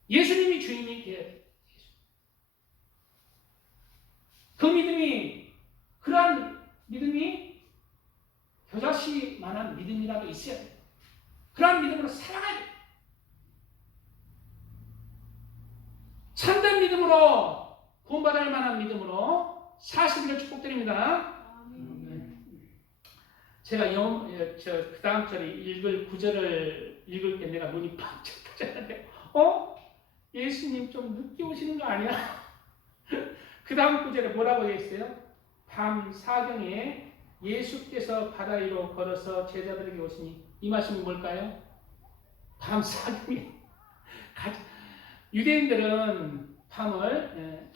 예수님이 주인이 되어야 돼요. 그 믿음이 그러한 믿음이 겨자씨만한 믿음이라도 있어야 돼요. 그러한 믿음으로 살아가야 돼요. 참된 믿음으로 구원받을 만한 믿음으로 사시기를 축복드립니다. 제가 그 다음 절에 읽을 구절을 읽을 때 내가 눈이 반짝 뜨졌는데 예수님 좀 늦게 오시는 거 아니야? 그 다음 구절에 뭐라고 되어 있어요? 밤 사경에 예수께서 바다 위로 걸어서 제자들에게 오시니 이 말씀이 뭘까요? 밤 사경에 유대인들은 밤을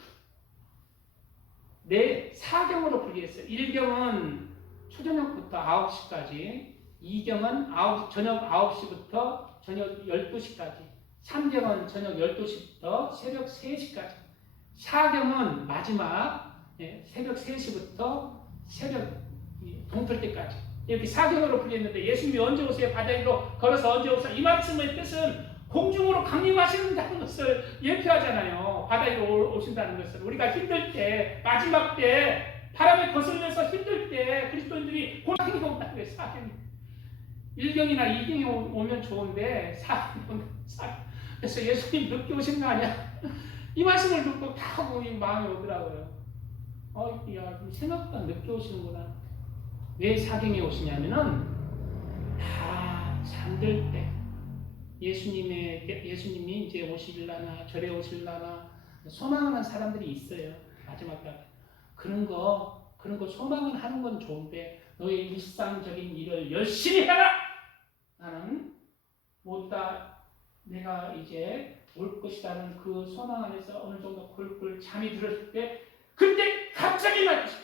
사경으로 분리했어요. 1경은 초저녁부터 9시까지, 2경은 저녁 9시부터 저녁 12시까지, 3경은 저녁 12시부터 새벽 3시까지, 4경은 마지막 새벽 3시부터 새벽 동틀 때까지 이렇게 4경으로 분리했는데 예수님이 언제 오세요? 바다 위로 걸어서 언제 오세요? 이 말씀의 뜻은 공중으로 강림하신다는 것을 예표하잖아요. 바다 위로 오신다는 것을 우리가 힘들 때 마지막 때 바람에 거슬려서 힘들 때 그리스도인들이 고난이 온다는 거예요. 4경이 1경이나 2경이 오면 좋은데 4경 그래서 예수님 늦게 오신 거 아니야? 이 말씀을 듣고 다 마음이 오더라고요. 생각보다 늦게 오시는구나. 왜 4경에 오시냐면은 다 잠들 때 예수님이 이제 오실라나 절에 오실라나 소망하는 사람들이 있어요. 마지막까지 그런 거 소망을 하는 건 좋은데 너의 일상적인 일을 열심히 해라. 나는 모두 다 내가 이제 올 것이라는 그 소망 안에서 어느 정도 꿀꿀 잠이 들었을 때 그때 갑자기 말이지.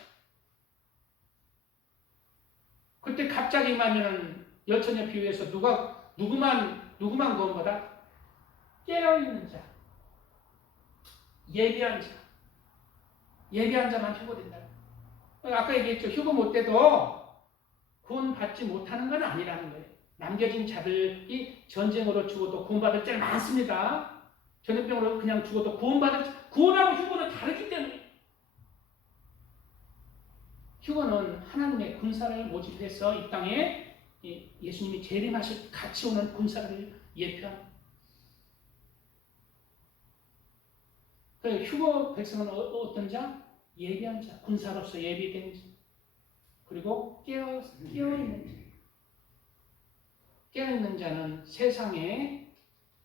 그때 갑자기 말면은 여천의 비유에서 누구만 구원받아? 깨어있는 자, 예비한 자만 휴거된다. 아까 얘기했죠. 휴거 못 돼도 구원받지 못하는 건 아니라는 거예요. 남겨진 자들이 전쟁으로 죽어도 구원받을 자가 많습니다. 전염병으로 그냥 죽어도 구원하고 휴거는 다르기 때문에 휴거는 하나님의 군사를 모집해서 이 땅에 예수님이 재림하실 같이 오는 군사를 예표합니다. 휴거 백성은 어떤 자? 예비한 자, 군사로서 예비된 자. 그리고 깨어있는 자. 깨어있는 자는 세상의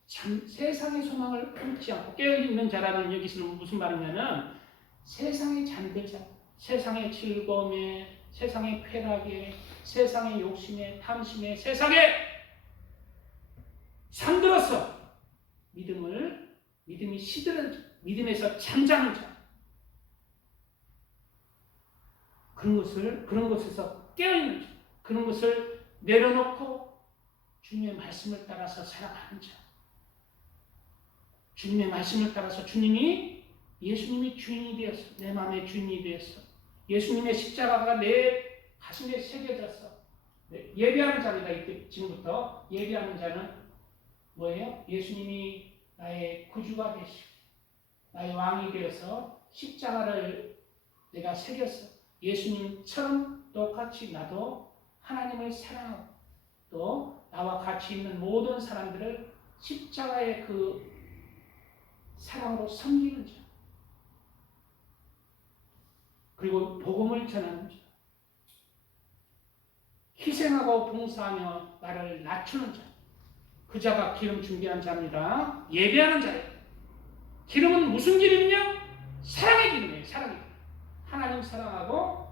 소망을 품지 않고 깨어있는 자라는 여기서는 무슨 말이냐면 세상에 잠들 자, 세상의 즐거움에, 세상의 쾌락에, 세상의 욕심에, 탐심에, 세상에 잠들어서 믿음이 시들은 자, 믿음에서 잠자는 자, 그런 것에서 깨어있는 자, 그런 것을 내려놓고 주님의 말씀을 따라서 살아가는 자, 주님의 말씀을 따라서 예수님이 주인이 되었어. 내 마음의 주인이 되었어. 예수님의 십자가가 내 가슴에 새겨졌어. 예배하는 자입니다. 지금부터 예배하는 자는 뭐예요? 예수님이 나의 구주가 되시고 나의 왕이 되어서 십자가를 내가 새겼어. 예수님처럼 똑같이 나도 하나님을 사랑하고 또 나와 같이 있는 모든 사람들을 십자가의 그 사랑으로 섬기는 자, 그리고 복음을 전하는 자, 희생하고 봉사하며 나를 낮추는 자. 그 자가 기름 준비한 자입니다. 예배하는 자예요. 기름은 무슨 기름이냐? 사랑의 기름이에요. 사랑의 기름. 하나님 사랑하고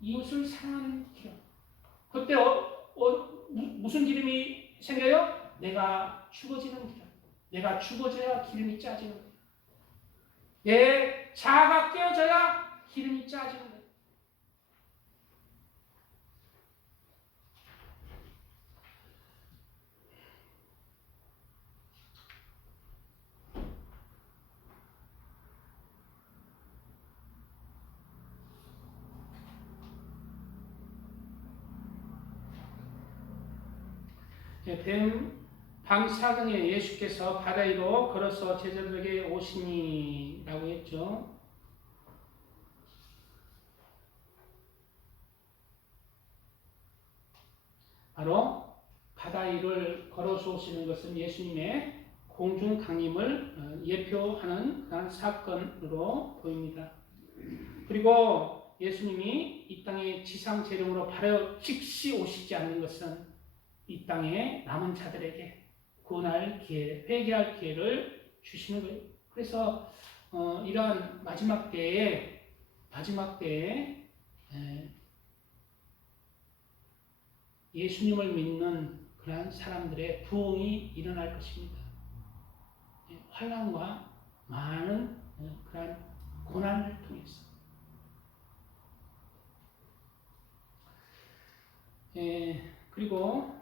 이웃을 사랑하는 기름. 그때 무슨 기름이 생겨요? 내가 죽어지는 기름. 내가 죽어져야 기름이 짜지는 거예요. 내 자아가 깨어져야 기름이 짜지는 거예요. 밤사경에 예수께서 바다 위로 걸어서 제자들에게 오시니라고 했죠. 바로 바다 위를 걸어서 오시는 것은 예수님의 공중 강림을 예표하는 그런 사건으로 보입니다. 그리고 예수님이 이 땅에 지상 재령으로 바로 즉시 오시지 않는 것은 이 땅에 남은 자들에게 구원할 기회, 회개할 기회를 주시는 거예요. 그래서 이러한 마지막 때에 예수님을 믿는 그러한 사람들의 부흥이 일어날 것입니다. 환난과 많은 그러한 고난을 통해서. 그리고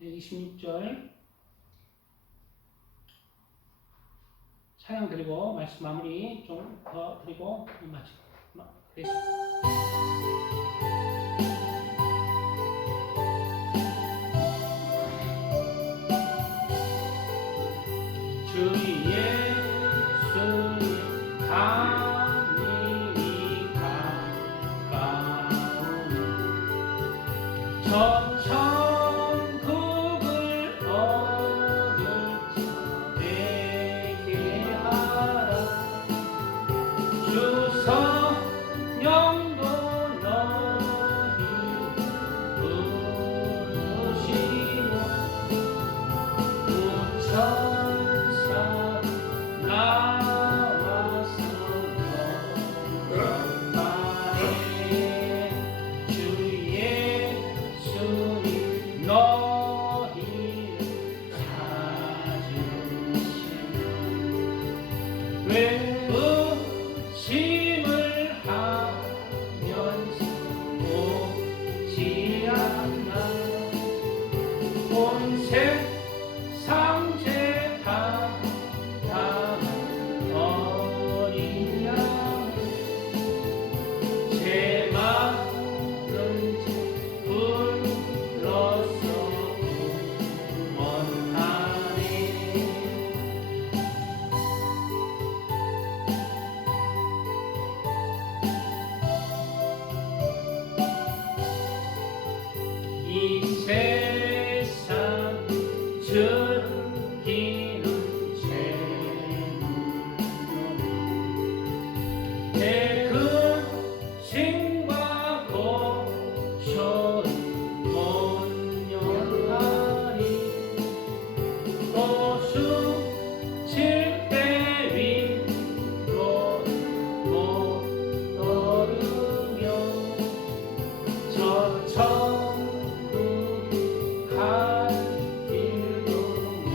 26절 찬양 드리고 말씀 마무리 좀 더 드리고 마치겠습니다. 주 예수님 강림이 가까우니 천국을 얻을 자 되게 하라. 주 성령도 너희 부르시고 우천사 나와서 영광에 주 예수님 너희를 찾으시며 외우심을 하면서 오지 않나 온 세상 죄 다 어린 양 제 많은 죄 불러서 구원하네. 이 세상 즐기는 죄는 내 근심과 고초를 못 연하리. 또 숨쉴 때 위로 못 오르며 저 천국 갈 길도 못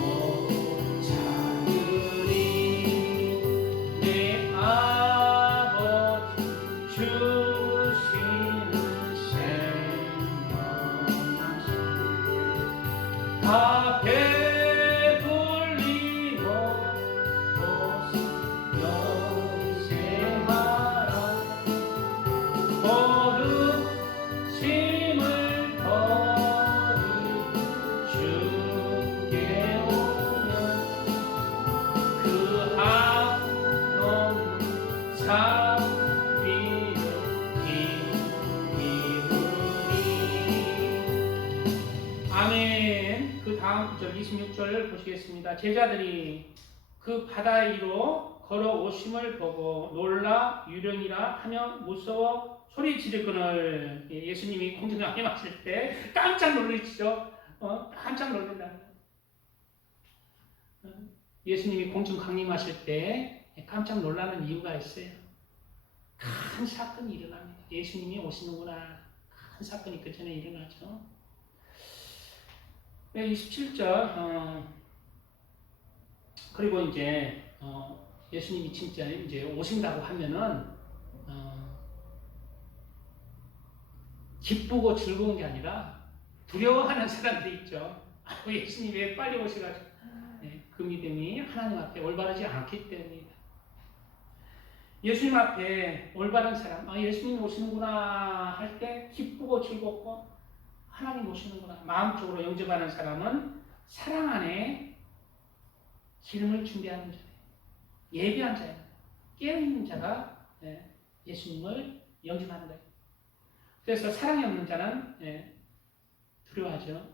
찾으리. 내 아버지 주시는 생명수 다 배불리고 영생하라. 버릇심을 버리고 주께 오면 그 한없는 자비를 입으리. 아멘. 그 다음 구절 26절 보시겠습니다. 제자들이 그 바다 위로 걸어오심을 보고 놀라 유령이라 하며 무서워 소리 지르거늘. 예수님이 공중에 임하실 때 깜짝 놀라시죠. 깜짝 놀란다. 예수님이 공중 강림하실 때 깜짝 놀라는 이유가 있어요. 큰 사건이 일어납니다. 예수님이 오시는구나. 큰 사건이 그 전에 일어나죠. 27절 그리고 이제 예수님이 진짜 이제 오신다고 하면은 기쁘고 즐거운 게 아니라 두려워하는 사람들이 있죠. 예수님이 왜 빨리 오셔가지고 그 믿음이 하나님 앞에 올바르지 않기 때문입니다. 예수님 앞에 올바른 사람, 예수님이 오시는구나 할 때 기쁘고 즐겁고 하나님 오시는구나 마음적으로 영접하는 사람은 사랑 안에 기름을 준비하는 자예요. 예비한 자예요. 깨어있는 자가 예수님을 영접하는 거예요. 그래서 사랑이 없는 자는 두려워하죠.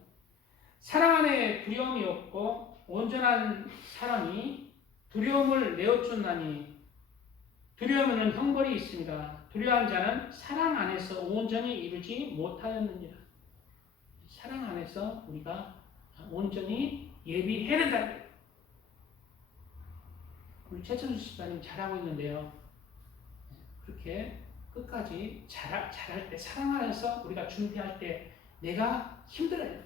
사랑 안에 두려움이 없고 온전한 사람이 두려움을 내어쫓나니 두려움에는 형벌이 있습니다. 두려워한 자는 사랑 안에서 온전히 이루지 못하였느니라. 사랑 안에서 우리가 온전히 예비해야 된다. 우리 최천수 집사님 잘하고 있는데요. 그렇게 끝까지 잘할 때 사랑 안에서 우리가 준비할 때 내가 힘들어요.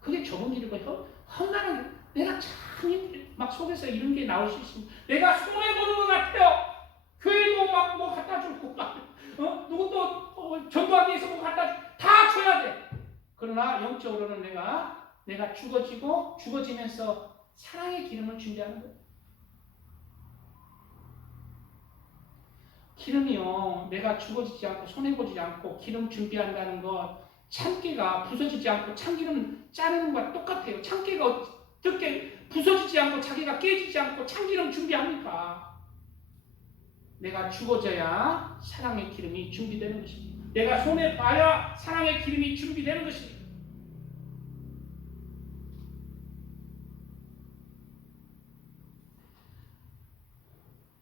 그게 좁은 길이고 험난한 내가 참 힘들어요. 막 속에서 이런 게 나올 수 있습니다. 내가 손해보는 것 같아요. 교회도 막 뭐 갖다 주고 누구 또 전도하기 위해서 뭐 갖다 주고 다 줘야 돼. 그러나 영적으로는 내가 죽어지면서 사랑의 기름을 준비하는 거예요. 기름이요, 내가 죽어지지 않고 손해보지 않고 기름 준비한다는 것, 참깨가 부서지지 않고 참기름 짜는 것과 똑같아요. 참깨가 어떻게 부서지지 않고 자기가 깨지지 않고 참기름 준비합니까? 내가 죽어져야 사랑의 기름이 준비되는 것입니다. 내가 손해봐야 사랑의 기름이 준비되는 것입니다.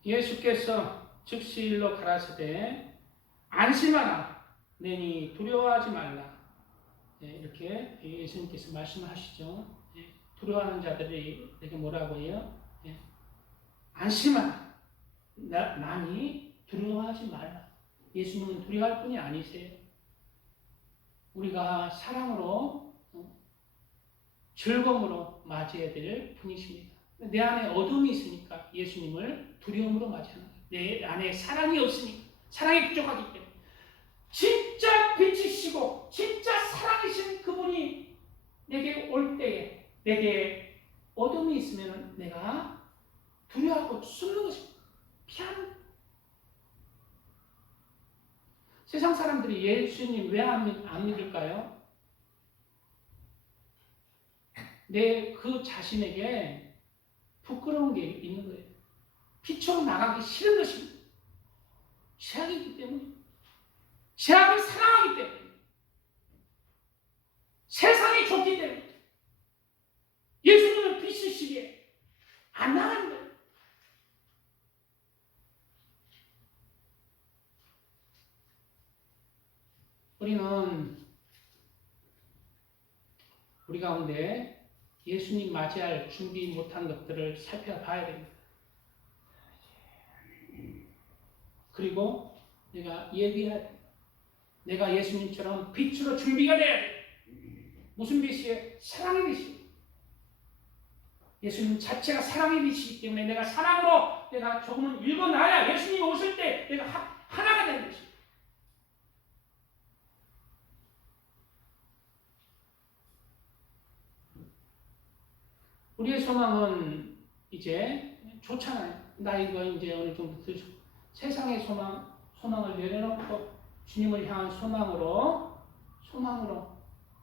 예수께서 즉시 일로 가라사대 안심하라 내니 두려워하지 말라. 이렇게 예수님께서 말씀하시죠. 두려워하는 자들이 내게 뭐라고 해요? 안심하라. 나니 두려워하지 말라. 예수님은 두려워할 뿐이 아니세요. 우리가 사랑으로 즐거움으로 맞이해야 될 분이십니다. 내 안에 어둠이 있으니까 예수님을 두려움으로 맞이하는 거예요. 내 안에 사랑이 없으니까 사랑이 부족하기 때문에 진짜 빛이시고 진짜 사랑이신 그분이 내게 올 때에 내게 어둠이 있으면 내가 두려워하고 숨는 것입니다. 피하는. 세상 사람들이 예수님 왜 안 믿을까요? 내 그 자신에게 부끄러운 게 있는 거예요. 빛으로 나가기 싫은 것입니다. 죄악이기 때문에. 죄악을 사랑하기 때문에. 세상이 좋기 때문에. 예수님은 빛이시기에 안 나가는 거예요. 우리는 우리 가운데 예수님 맞이할 준비 못한 것들을 살펴봐야 됩니다. 그리고 내가 예비해야 돼. 내가 예수님처럼 빛으로 준비가 돼야 돼. 무슨 빛이에요? 사랑의 빛이에요. 예수님 자체가 사랑의 빛이기 때문에 내가 사랑으로 내가 조금은 읽어놔야 예수님이 오실 때 내가 하나가 되는 것입니다. 우리의 소망은 이제 좋잖아요. 나이가 이제 어느 정도 들죠. 세상의 소망을 내려놓고 주님을 향한 소망으로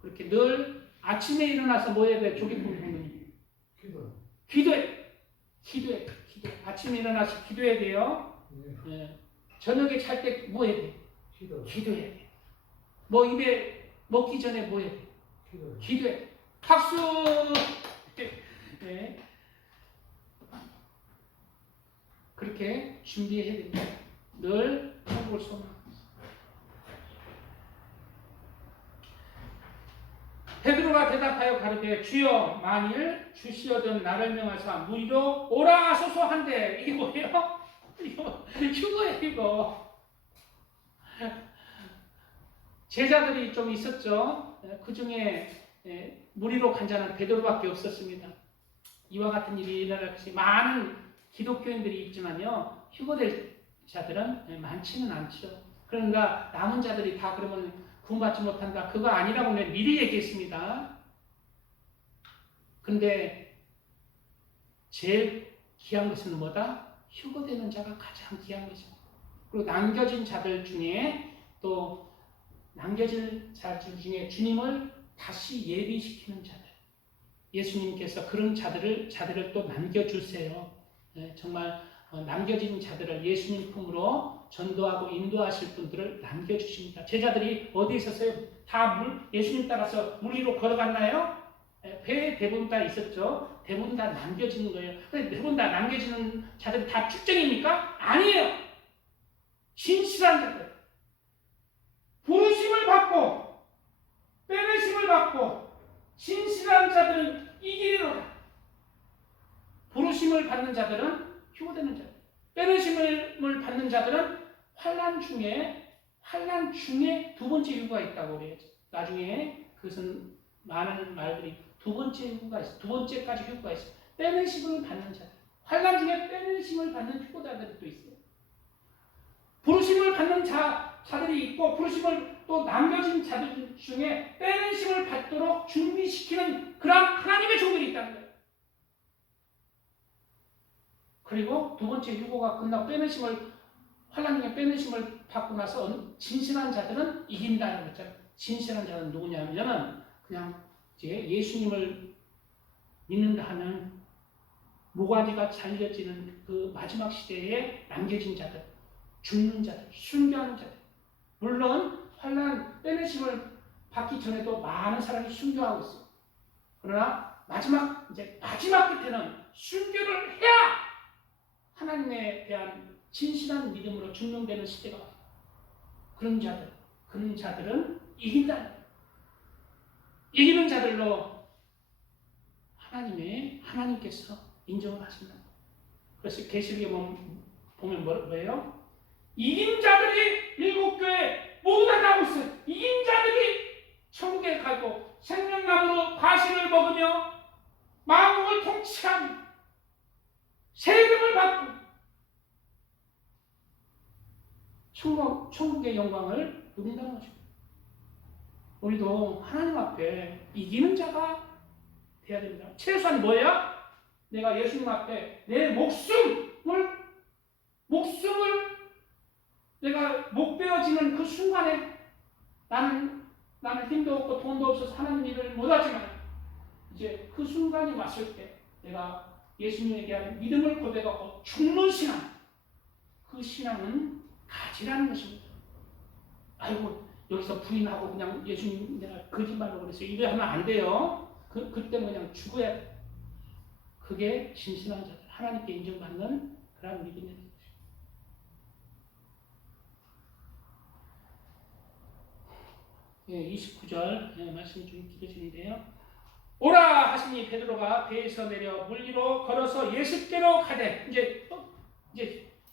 그렇게 늘 아침에 일어나서 뭐 해야 돼? 조기풍 부모님. 기도해. 아침에 일어나서 기도해야 돼요. 네. 저녁에 잘 때 뭐 해야 돼? 기도해야 돼. 뭐 입에 먹기 전에 뭐 해야 돼? 기도해. 박수! 네. 그렇게 준비해야 됩니다. 늘 천국을 소망하고 있습니다. 베드로가 대답하여 가르되 주여 만일 주시어든 나를 명하사 무리로 오라 하소서 한데 이게 뭐예요? 이거 휴거예요 이거. 제자들이 좀 있었죠. 그 중에 무리로 간 자는 베드로밖에 없었습니다. 이와 같은 일이 일어날 것이 많은 기독교인들이 있지만요. 휴거될 자들은 많지는 않죠. 그러니까 남은 자들이 다 그러면 구원받지 못한다. 그거 아니라고 내가 미리 얘기했습니다. 근데 제일 귀한 것은 뭐다? 휴거되는 자가 가장 귀한 것입니다. 그리고 남겨진 자들 중에 또 남겨진 자들 중에 주님을 다시 예비시키는 자들. 예수님께서 그런 자들을 또 남겨주세요. 정말 남겨진 자들을 예수님 품으로 전도하고 인도하실 분들을 남겨주십니다. 제자들이 어디 있었어요? 다 예수님 따라서 물 위로 걸어갔나요? 배에 대부분 다 있었죠. 대부분 다 남겨지는 거예요. 근데 대부분 다 남겨지는 자들이 다 축전입니까? 아니에요. 진실한 자들. 부르심을 받고 빼내심을 받고 진실한 자들은 이기리로다. 부르심을 받는 자들은 휴거되는 자들, 빼내심을 받는 자들은 환난 중에 두 번째 휴거가 있다고 그래요. 나중에 그것은 많은 말들이 두 번째 휴거가 있어. 두 번째까지 휴거가 있어. 빼내심을 받는 자들, 환난 중에 빼내심을 받는 휴거자들이 또 있어요. 부르심을 받는 자들이 있고 부르심을 또 남겨진 자들 중에 빼내심을 받도록 준비시키는 그런 하나님의 종들이 있다는 거예요. 그리고 두 번째 휴거가 끝나고 환난 중에 빼내심을 받고 나서 진실한 자들은 이긴다는 거죠. 진실한 자는 누구냐면 그냥 이제 예수님을 믿는다 하면 모가지가 잘려지는 그 마지막 시대에 남겨진 자들, 죽는 자들, 순교하는 자들. 물론 환난 빼내심을 받기 전에도 많은 사람이 순교하고 있어요. 그러나 마지막 끝에는 순교를 해야 하나님에 대한 진실한 믿음으로 증명되는 시대가 와요. 그런 자들은 이긴다. 이기는 자들로 하나님께서 인정을 하신다. 그래서 계시록에 보면 뭐예요? 이긴 자들이 일곱 교회 모두 다 나오고 있어요. 이긴 자들이 천국에 가고 생명나무로 과실을 먹으며 만국을 통치하며 세금을 받고 천국의 영광을 누린다는 것입니다. 우리도 하나님 앞에 이기는 자가 돼야 됩니다. 최소한 뭐예요? 내가 예수님 앞에 내 목숨을 내가 못 베어지는 그 순간에 나는 힘도 없고 돈도 없어서 하나님 일을 못하지만 이제 그 순간이 왔을 때 내가 예수님에 대한 믿음을 고백하고 죽는 신앙, 그 신앙은 가지라는 것입니다. 아이고 여기서 부인하고 그냥 예수님 내가 거짓말로 그랬어요. 이래 하면 안 돼요. 그때 그냥 죽어야 돼. 그게 진실한 자들, 하나님께 인정받는 그런 믿음이 되는 것입니다. 예, 29절 말씀이 좀 길어지는데요. 오라 하시니 베드로가 배에서 내려 물 위로 걸어서 예수께로 가되 이제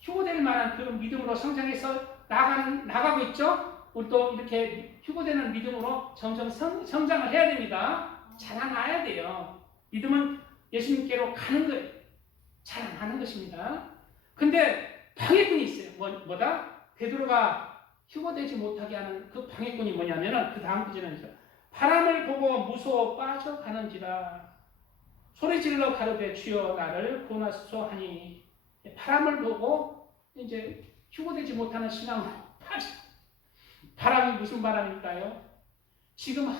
휴거될 만한 그런 믿음으로 성장해서 나가고 있죠. 우리 또 이렇게 휴거되는 믿음으로 점점 성장을 해야 됩니다. 자라나야 돼요. 믿음은 예수님께로 가는 거예요. 자라나는 것입니다. 근데 방해꾼이 있어요. 뭐다? 베드로가 휴거되지 못하게 하는 그 방해꾼이 뭐냐면은 그 다음 구절에 있어요. 바람을 보고 무서워 빠져가는지라 소리질러 가로되 주여 나를 구원하소서 하니 바람을 보고 이제 휴거되지 못하는 신앙으로 빠져. 바람이 무슨 바람일까요? 지금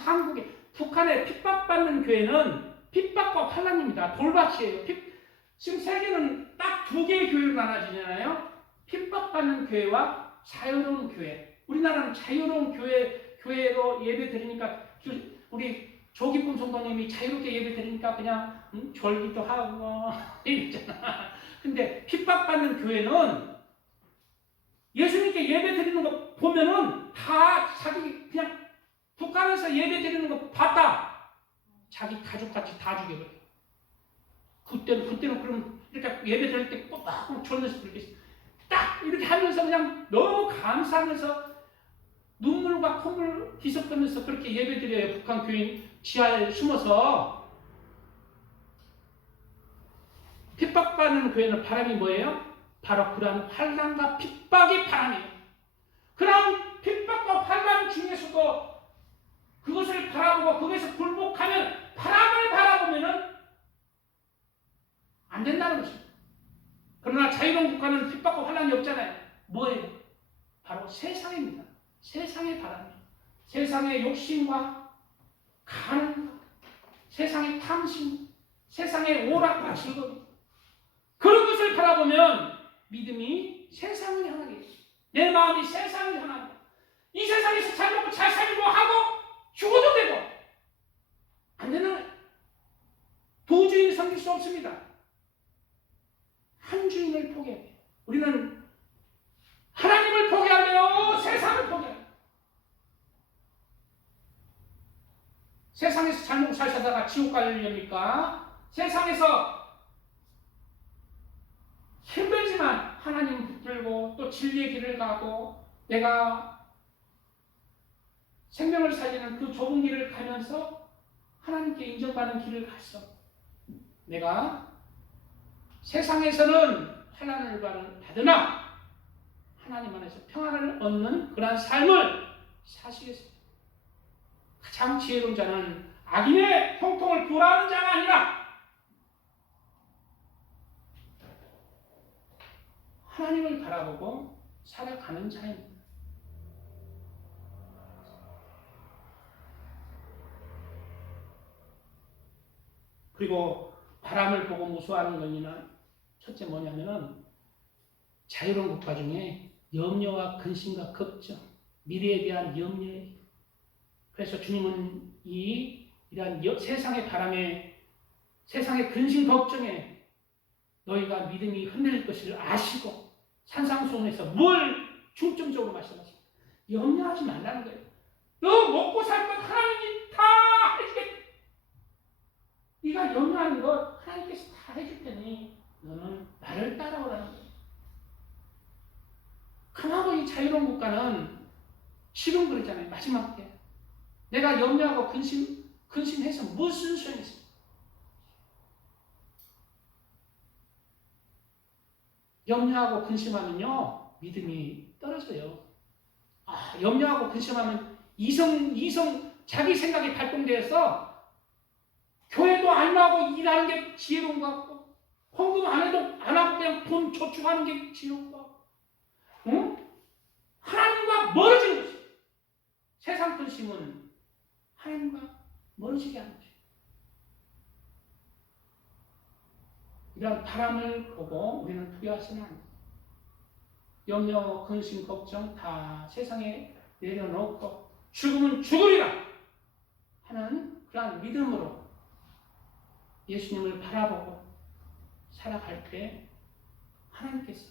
북한에 핍박받는 교회는 핍박과 환난입니다. 돌밭이에요. 지금 세계는 딱 두 개의 교회로 나눠지잖아요. 핍박받는 교회와 자유로운 교회. 우리나라는 자유로운 교회로 예배 드리니까 우리 조기쁨 성도님이 자유롭게 예배 드리니까 그냥 졸기도 하고 이러잖아. 근데 핍박받는 교회는 예수님께 예배 드리는 거 보면은 다 자기 그냥 북한에서 예배 드리는 거 봤다. 자기 가족같이 다 죽여버려. 그때는 그럼 이렇게 예배 드릴 때 꼬박꼬박 졸면서 부르겠어. 딱 이렇게 하면서 그냥 너무 감사하면서 눈물과 콧물 뒤섞으면서 그렇게 예배 드려요. 북한 교인 지하에 숨어서. 핍박받는 교회는 바람이 뭐예요? 바로 그러한 환난과 핍박이 바람이에요. 그런 핍박과 환난 중에서도 그것을 바라보고 거기서 굴복하면 바람을 바라보면은 안 된다는 것입니다. 그러나 자유로운 국가는 핍박과 환난이 없잖아요. 뭐예요? 바로 세상입니다. 세상의 바람이에요. 세상의 욕심과 가는, 세상의 탐심, 세상의 오락과 즐거움, 그런 것을 바라보면 믿음이 세상을 향하게, 내 마음이 세상을 향하고, 이 세상에서 잘 먹고 잘 살고 하고 죽어도 되고 안 되는 거예요. 두 주인을 섬길 수 없습니다. 한 주인을 포기해야 돼요. 우리는 하나님을 포기하며 세상을 포기해요. 세상에서 잘 먹고 잘 살다가 지옥 가려니까 세상에서 힘들지만 하나님 붙들고 또 진리의 길을 가고 내가 생명을 살리는 그 좁은 길을 가면서 하나님께 인정받는 길을 갔어. 내가 세상에서는 환난을 받으나 하나님 안에서 평안을 얻는 그러한 삶을 사시겠습니다. 가장 지혜로운 자는 악인의 형통을 구하는 자가 아니라 하나님을 바라보고 살아가는 자입니다. 그리고 바람을 보고 무서워하는 것이나 첫째 뭐냐면은 자유로운 국가 중에 염려와 근심과 걱정, 미래에 대한 염려예요. 그래서 주님은 이러한 세상의 바람에, 세상의 근심 걱정에 너희가 믿음이 흔들릴 것을 아시고 산상수훈에서 뭘 중점적으로 말씀하십니까? 염려하지 말라는 거예요. 너 먹고 살 것 하나님이 다 해주겠다. 네가 염려하는 것 하나님께서 다 해줄 테니 너는 나를 따라오라는 거예요. 그나마 이 자유로운 국가는 지금 그러잖아요. 마지막 때 내가 염려하고 근심해서 무슨 소용이 있어요? 염려하고 근심하면요 믿음이 떨어져요. 염려하고 근심하면 이성 자기 생각이 발동되어서 교회도 안 나오고 일하는 게 지혜로운 것 같고 헌금 안 하고 그냥 돈 저축하는 게 지혜로운 것 같고, 응? 하나님과 멀어지는 것이에요. 세상 근심은 하나님과 멀어지게 하는 것이에요. 이런 바람을 보고 우리는 두려워하시는 안 돼요. 염려, 근심, 걱정 다 세상에 내려놓고 죽으면 죽으리라 하는 그러한 믿음으로 예수님을 바라보고 살아갈 때 하나님께서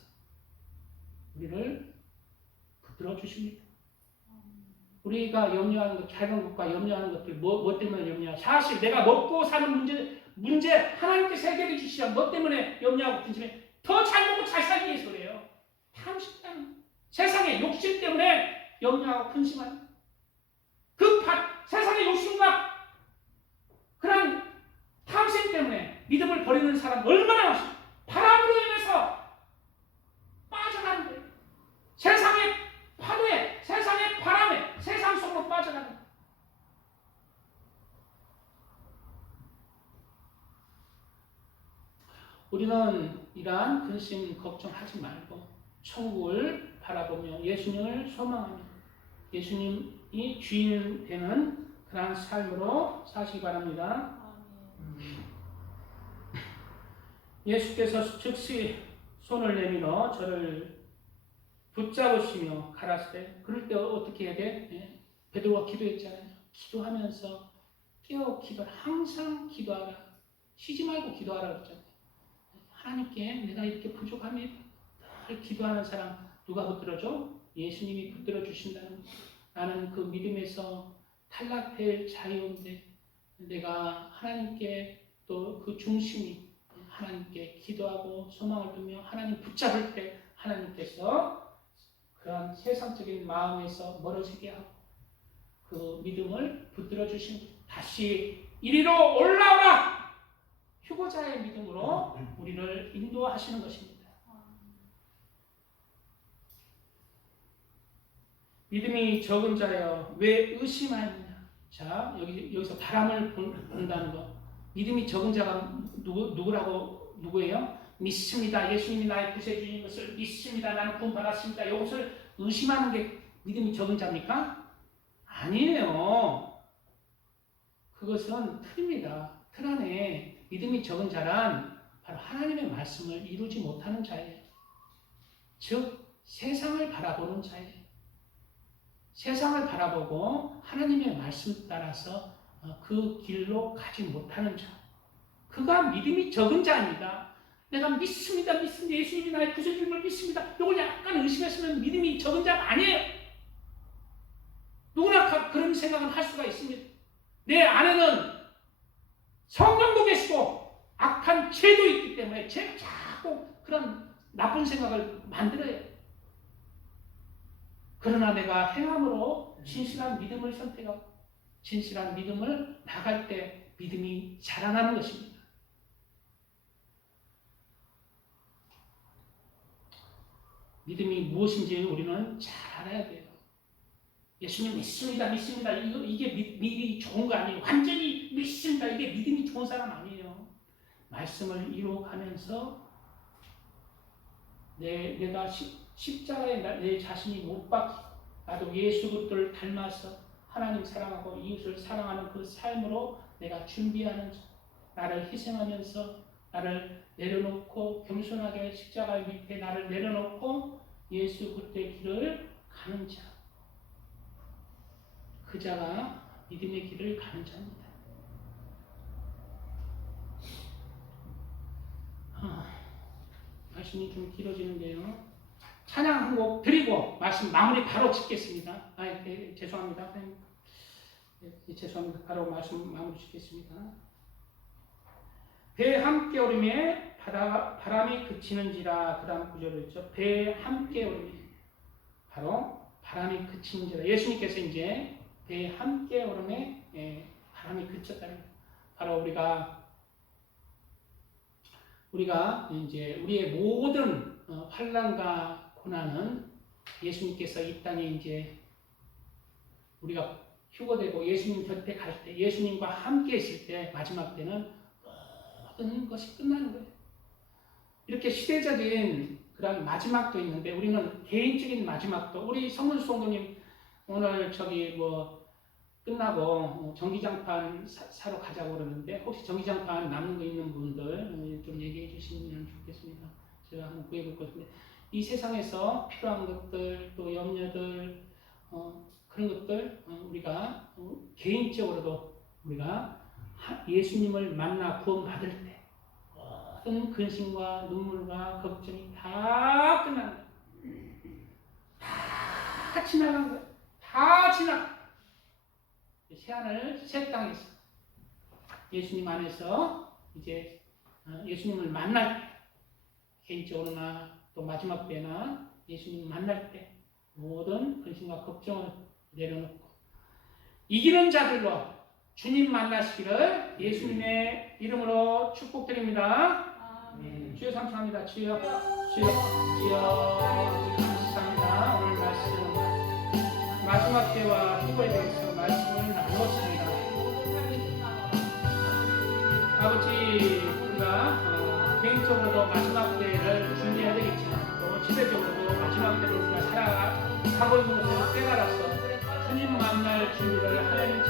우리를 붙들어 주십니다. 우리가 염려하는 것, 자유로운 것과 염려하는 것들 뭐 때문에 염려하냐? 사실 내가 먹고 사는 문제 하나님께서 해결해 주시자 뭐 때문에 염려하고 근심해? 더 잘 먹고 잘 살기 위해서 그래요. 탐심 때문에, 세상의 욕심 때문에 염려하고 근심하는 세상의 욕심과 그런 탐심 때문에 믿음을 버리는 사람 얼마나 많습니까? 바람으로 인해서 빠져가는 거예요. 세상의 파도에, 세상의 바람에, 세상 속으로 빠져가는 거예요. 우리는 이러한 근심, 걱정하지 말고 천국을 바라보며 예수님을 소망하며 예수님이 주인 되는 그러한 삶으로 사시기 바랍니다. 예수께서 즉시 손을 내밀어 저를 붙잡으시며 가라사대. 그럴 때 어떻게 해야 돼? 베드로가 기도했잖아요. 기도하면서 깨어 기도하라. 항상 기도하라. 쉬지 말고 기도하라 그랬잖아요. 하나님께 내가 이렇게 부족함이 늘 기도하는 사람 누가 붙들어줘? 예수님이 붙들어 주신다는 거예요. 나는 그 믿음에서 탈락될 자유인데 내가 하나님께 또 그 중심이 하나님께 기도하고 소망을 두며 하나님 붙잡을 때 하나님께서 그런 세상적인 마음에서 멀어지게 하고 그 믿음을 붙들어 주신 다시 이리로 올라오라! 휴거자의 믿음으로 우리를 인도하시는 것입니다. 믿음이 적은 자여 왜 의심하느냐? 자, 여기서 바람을 본다는 거. 믿음이 적은 자가 누구예요? 믿습니다. 예수님이 나의 구세주인 것을 믿습니다. 나는 구원 받았습니다. 이것을 의심하는 게 믿음이 적은 자입니까? 아니에요. 그것은 틀입니다. 틀 안에 믿음이 적은 자란 바로 하나님의 말씀을 이루지 못하는 자예요. 즉 세상을 바라보는 자예요. 세상을 바라보고 하나님의 말씀 따라서 그 길로 가지 못하는 자. 그가 믿음이 적은 자입니다. 내가 믿습니다. 예수님이 나의 구세주를 믿습니다. 이걸 약간 의심했으면 믿음이 적은 자가 아니에요. 누구나 그런 생각을 할 수가 있습니다. 내 안에는 성령도 계시고 악한 죄도 있기 때문에 죄가 자꾸 그런 나쁜 생각을 만들어요. 그러나 내가 행함으로 진실한 믿음을 선택하고 진실한 믿음을 나갈 때 믿음이 자라나는 것입니다. 믿음이 무엇인지 우리는 잘 알아야 돼요. 예수님 믿습니다. 이게 믿음이 좋은 거 아니에요. 완전히 믿습니다. 이게 믿음이 좋은 사람 아니에요. 말씀을 이루어가면서 내가 십자가에 내 자신이 못 박히고 나도 예수 그리스도를 닮아서 하나님 사랑하고 이웃을 사랑하는 그 삶으로 내가 준비하는 자, 나를 희생하면서 나를 내려놓고 겸손하게 십자가 밑에 나를 내려놓고 예수 그리스도의 길을 가는 자, 그 자가 믿음의 길을 가는 자입니다. 말씀이 좀 길어지는데요. 찬양 한 곡 드리고 말씀 마무리 바로 짓겠습니다. 죄송합니다. 죄송합니다. 바로 말씀 마무리 짓겠습니다. 배 함께 오름에 바람이 그치는지라. 그 다음 구절로 있죠. 배 함께 오름에 바로 바람이 그치는지라. 예수님께서 이제 배 함께 오름에 바람이 그쳤다는 거예요. 바로 우리가 이제 우리의 모든 환난과 고난은 예수님께서 이 땅에 이제 우리가 휴거되고 예수님 곁에 갈 때, 예수님과 함께 있을 때 마지막 때는 모든 것이 끝나는 거예요. 이렇게 시대적인 그런 마지막도 있는데 우리는 개인적인 마지막도, 우리 성문수 성도님 오늘 끝나고 전기장판 사러 가자고 그러는데 혹시 전기장판 남는 거 있는 분들 좀 얘기해 주시면 좋겠습니다. 제가 한번 구해 볼 것인데 이 세상에서 필요한 것들 또 염려들 그런 것들 우리가 개인적으로도 우리가 예수님을 만나 구원받을 때 모든 근심과 눈물과 걱정이 다 끝나는 거예요. 다 지나간 거예요. 다 지나. 새하늘 새 땅에서 예수님 안에서 이제 예수님을 만날 때, 개인적으로나 또 마지막 때나 예수님 만날 때 모든 근심과 걱정을 내려놓고 이기는 자들로 주님 만나시기를 예수님의 이름으로 축복드립니다. 주여 감사합니다. 주여 감사합니다. 오늘 말씀 마지막 때와 휴거에 대해서 말씀을 나누었습니다. 아버지, 우리가 개인적으로도 마지막 때를 준비해야 되겠지만 또 시대적으로도 마지막 때를 우리가 살아가고 있는 것을 깨달아서 주님 만날 준비를 하나님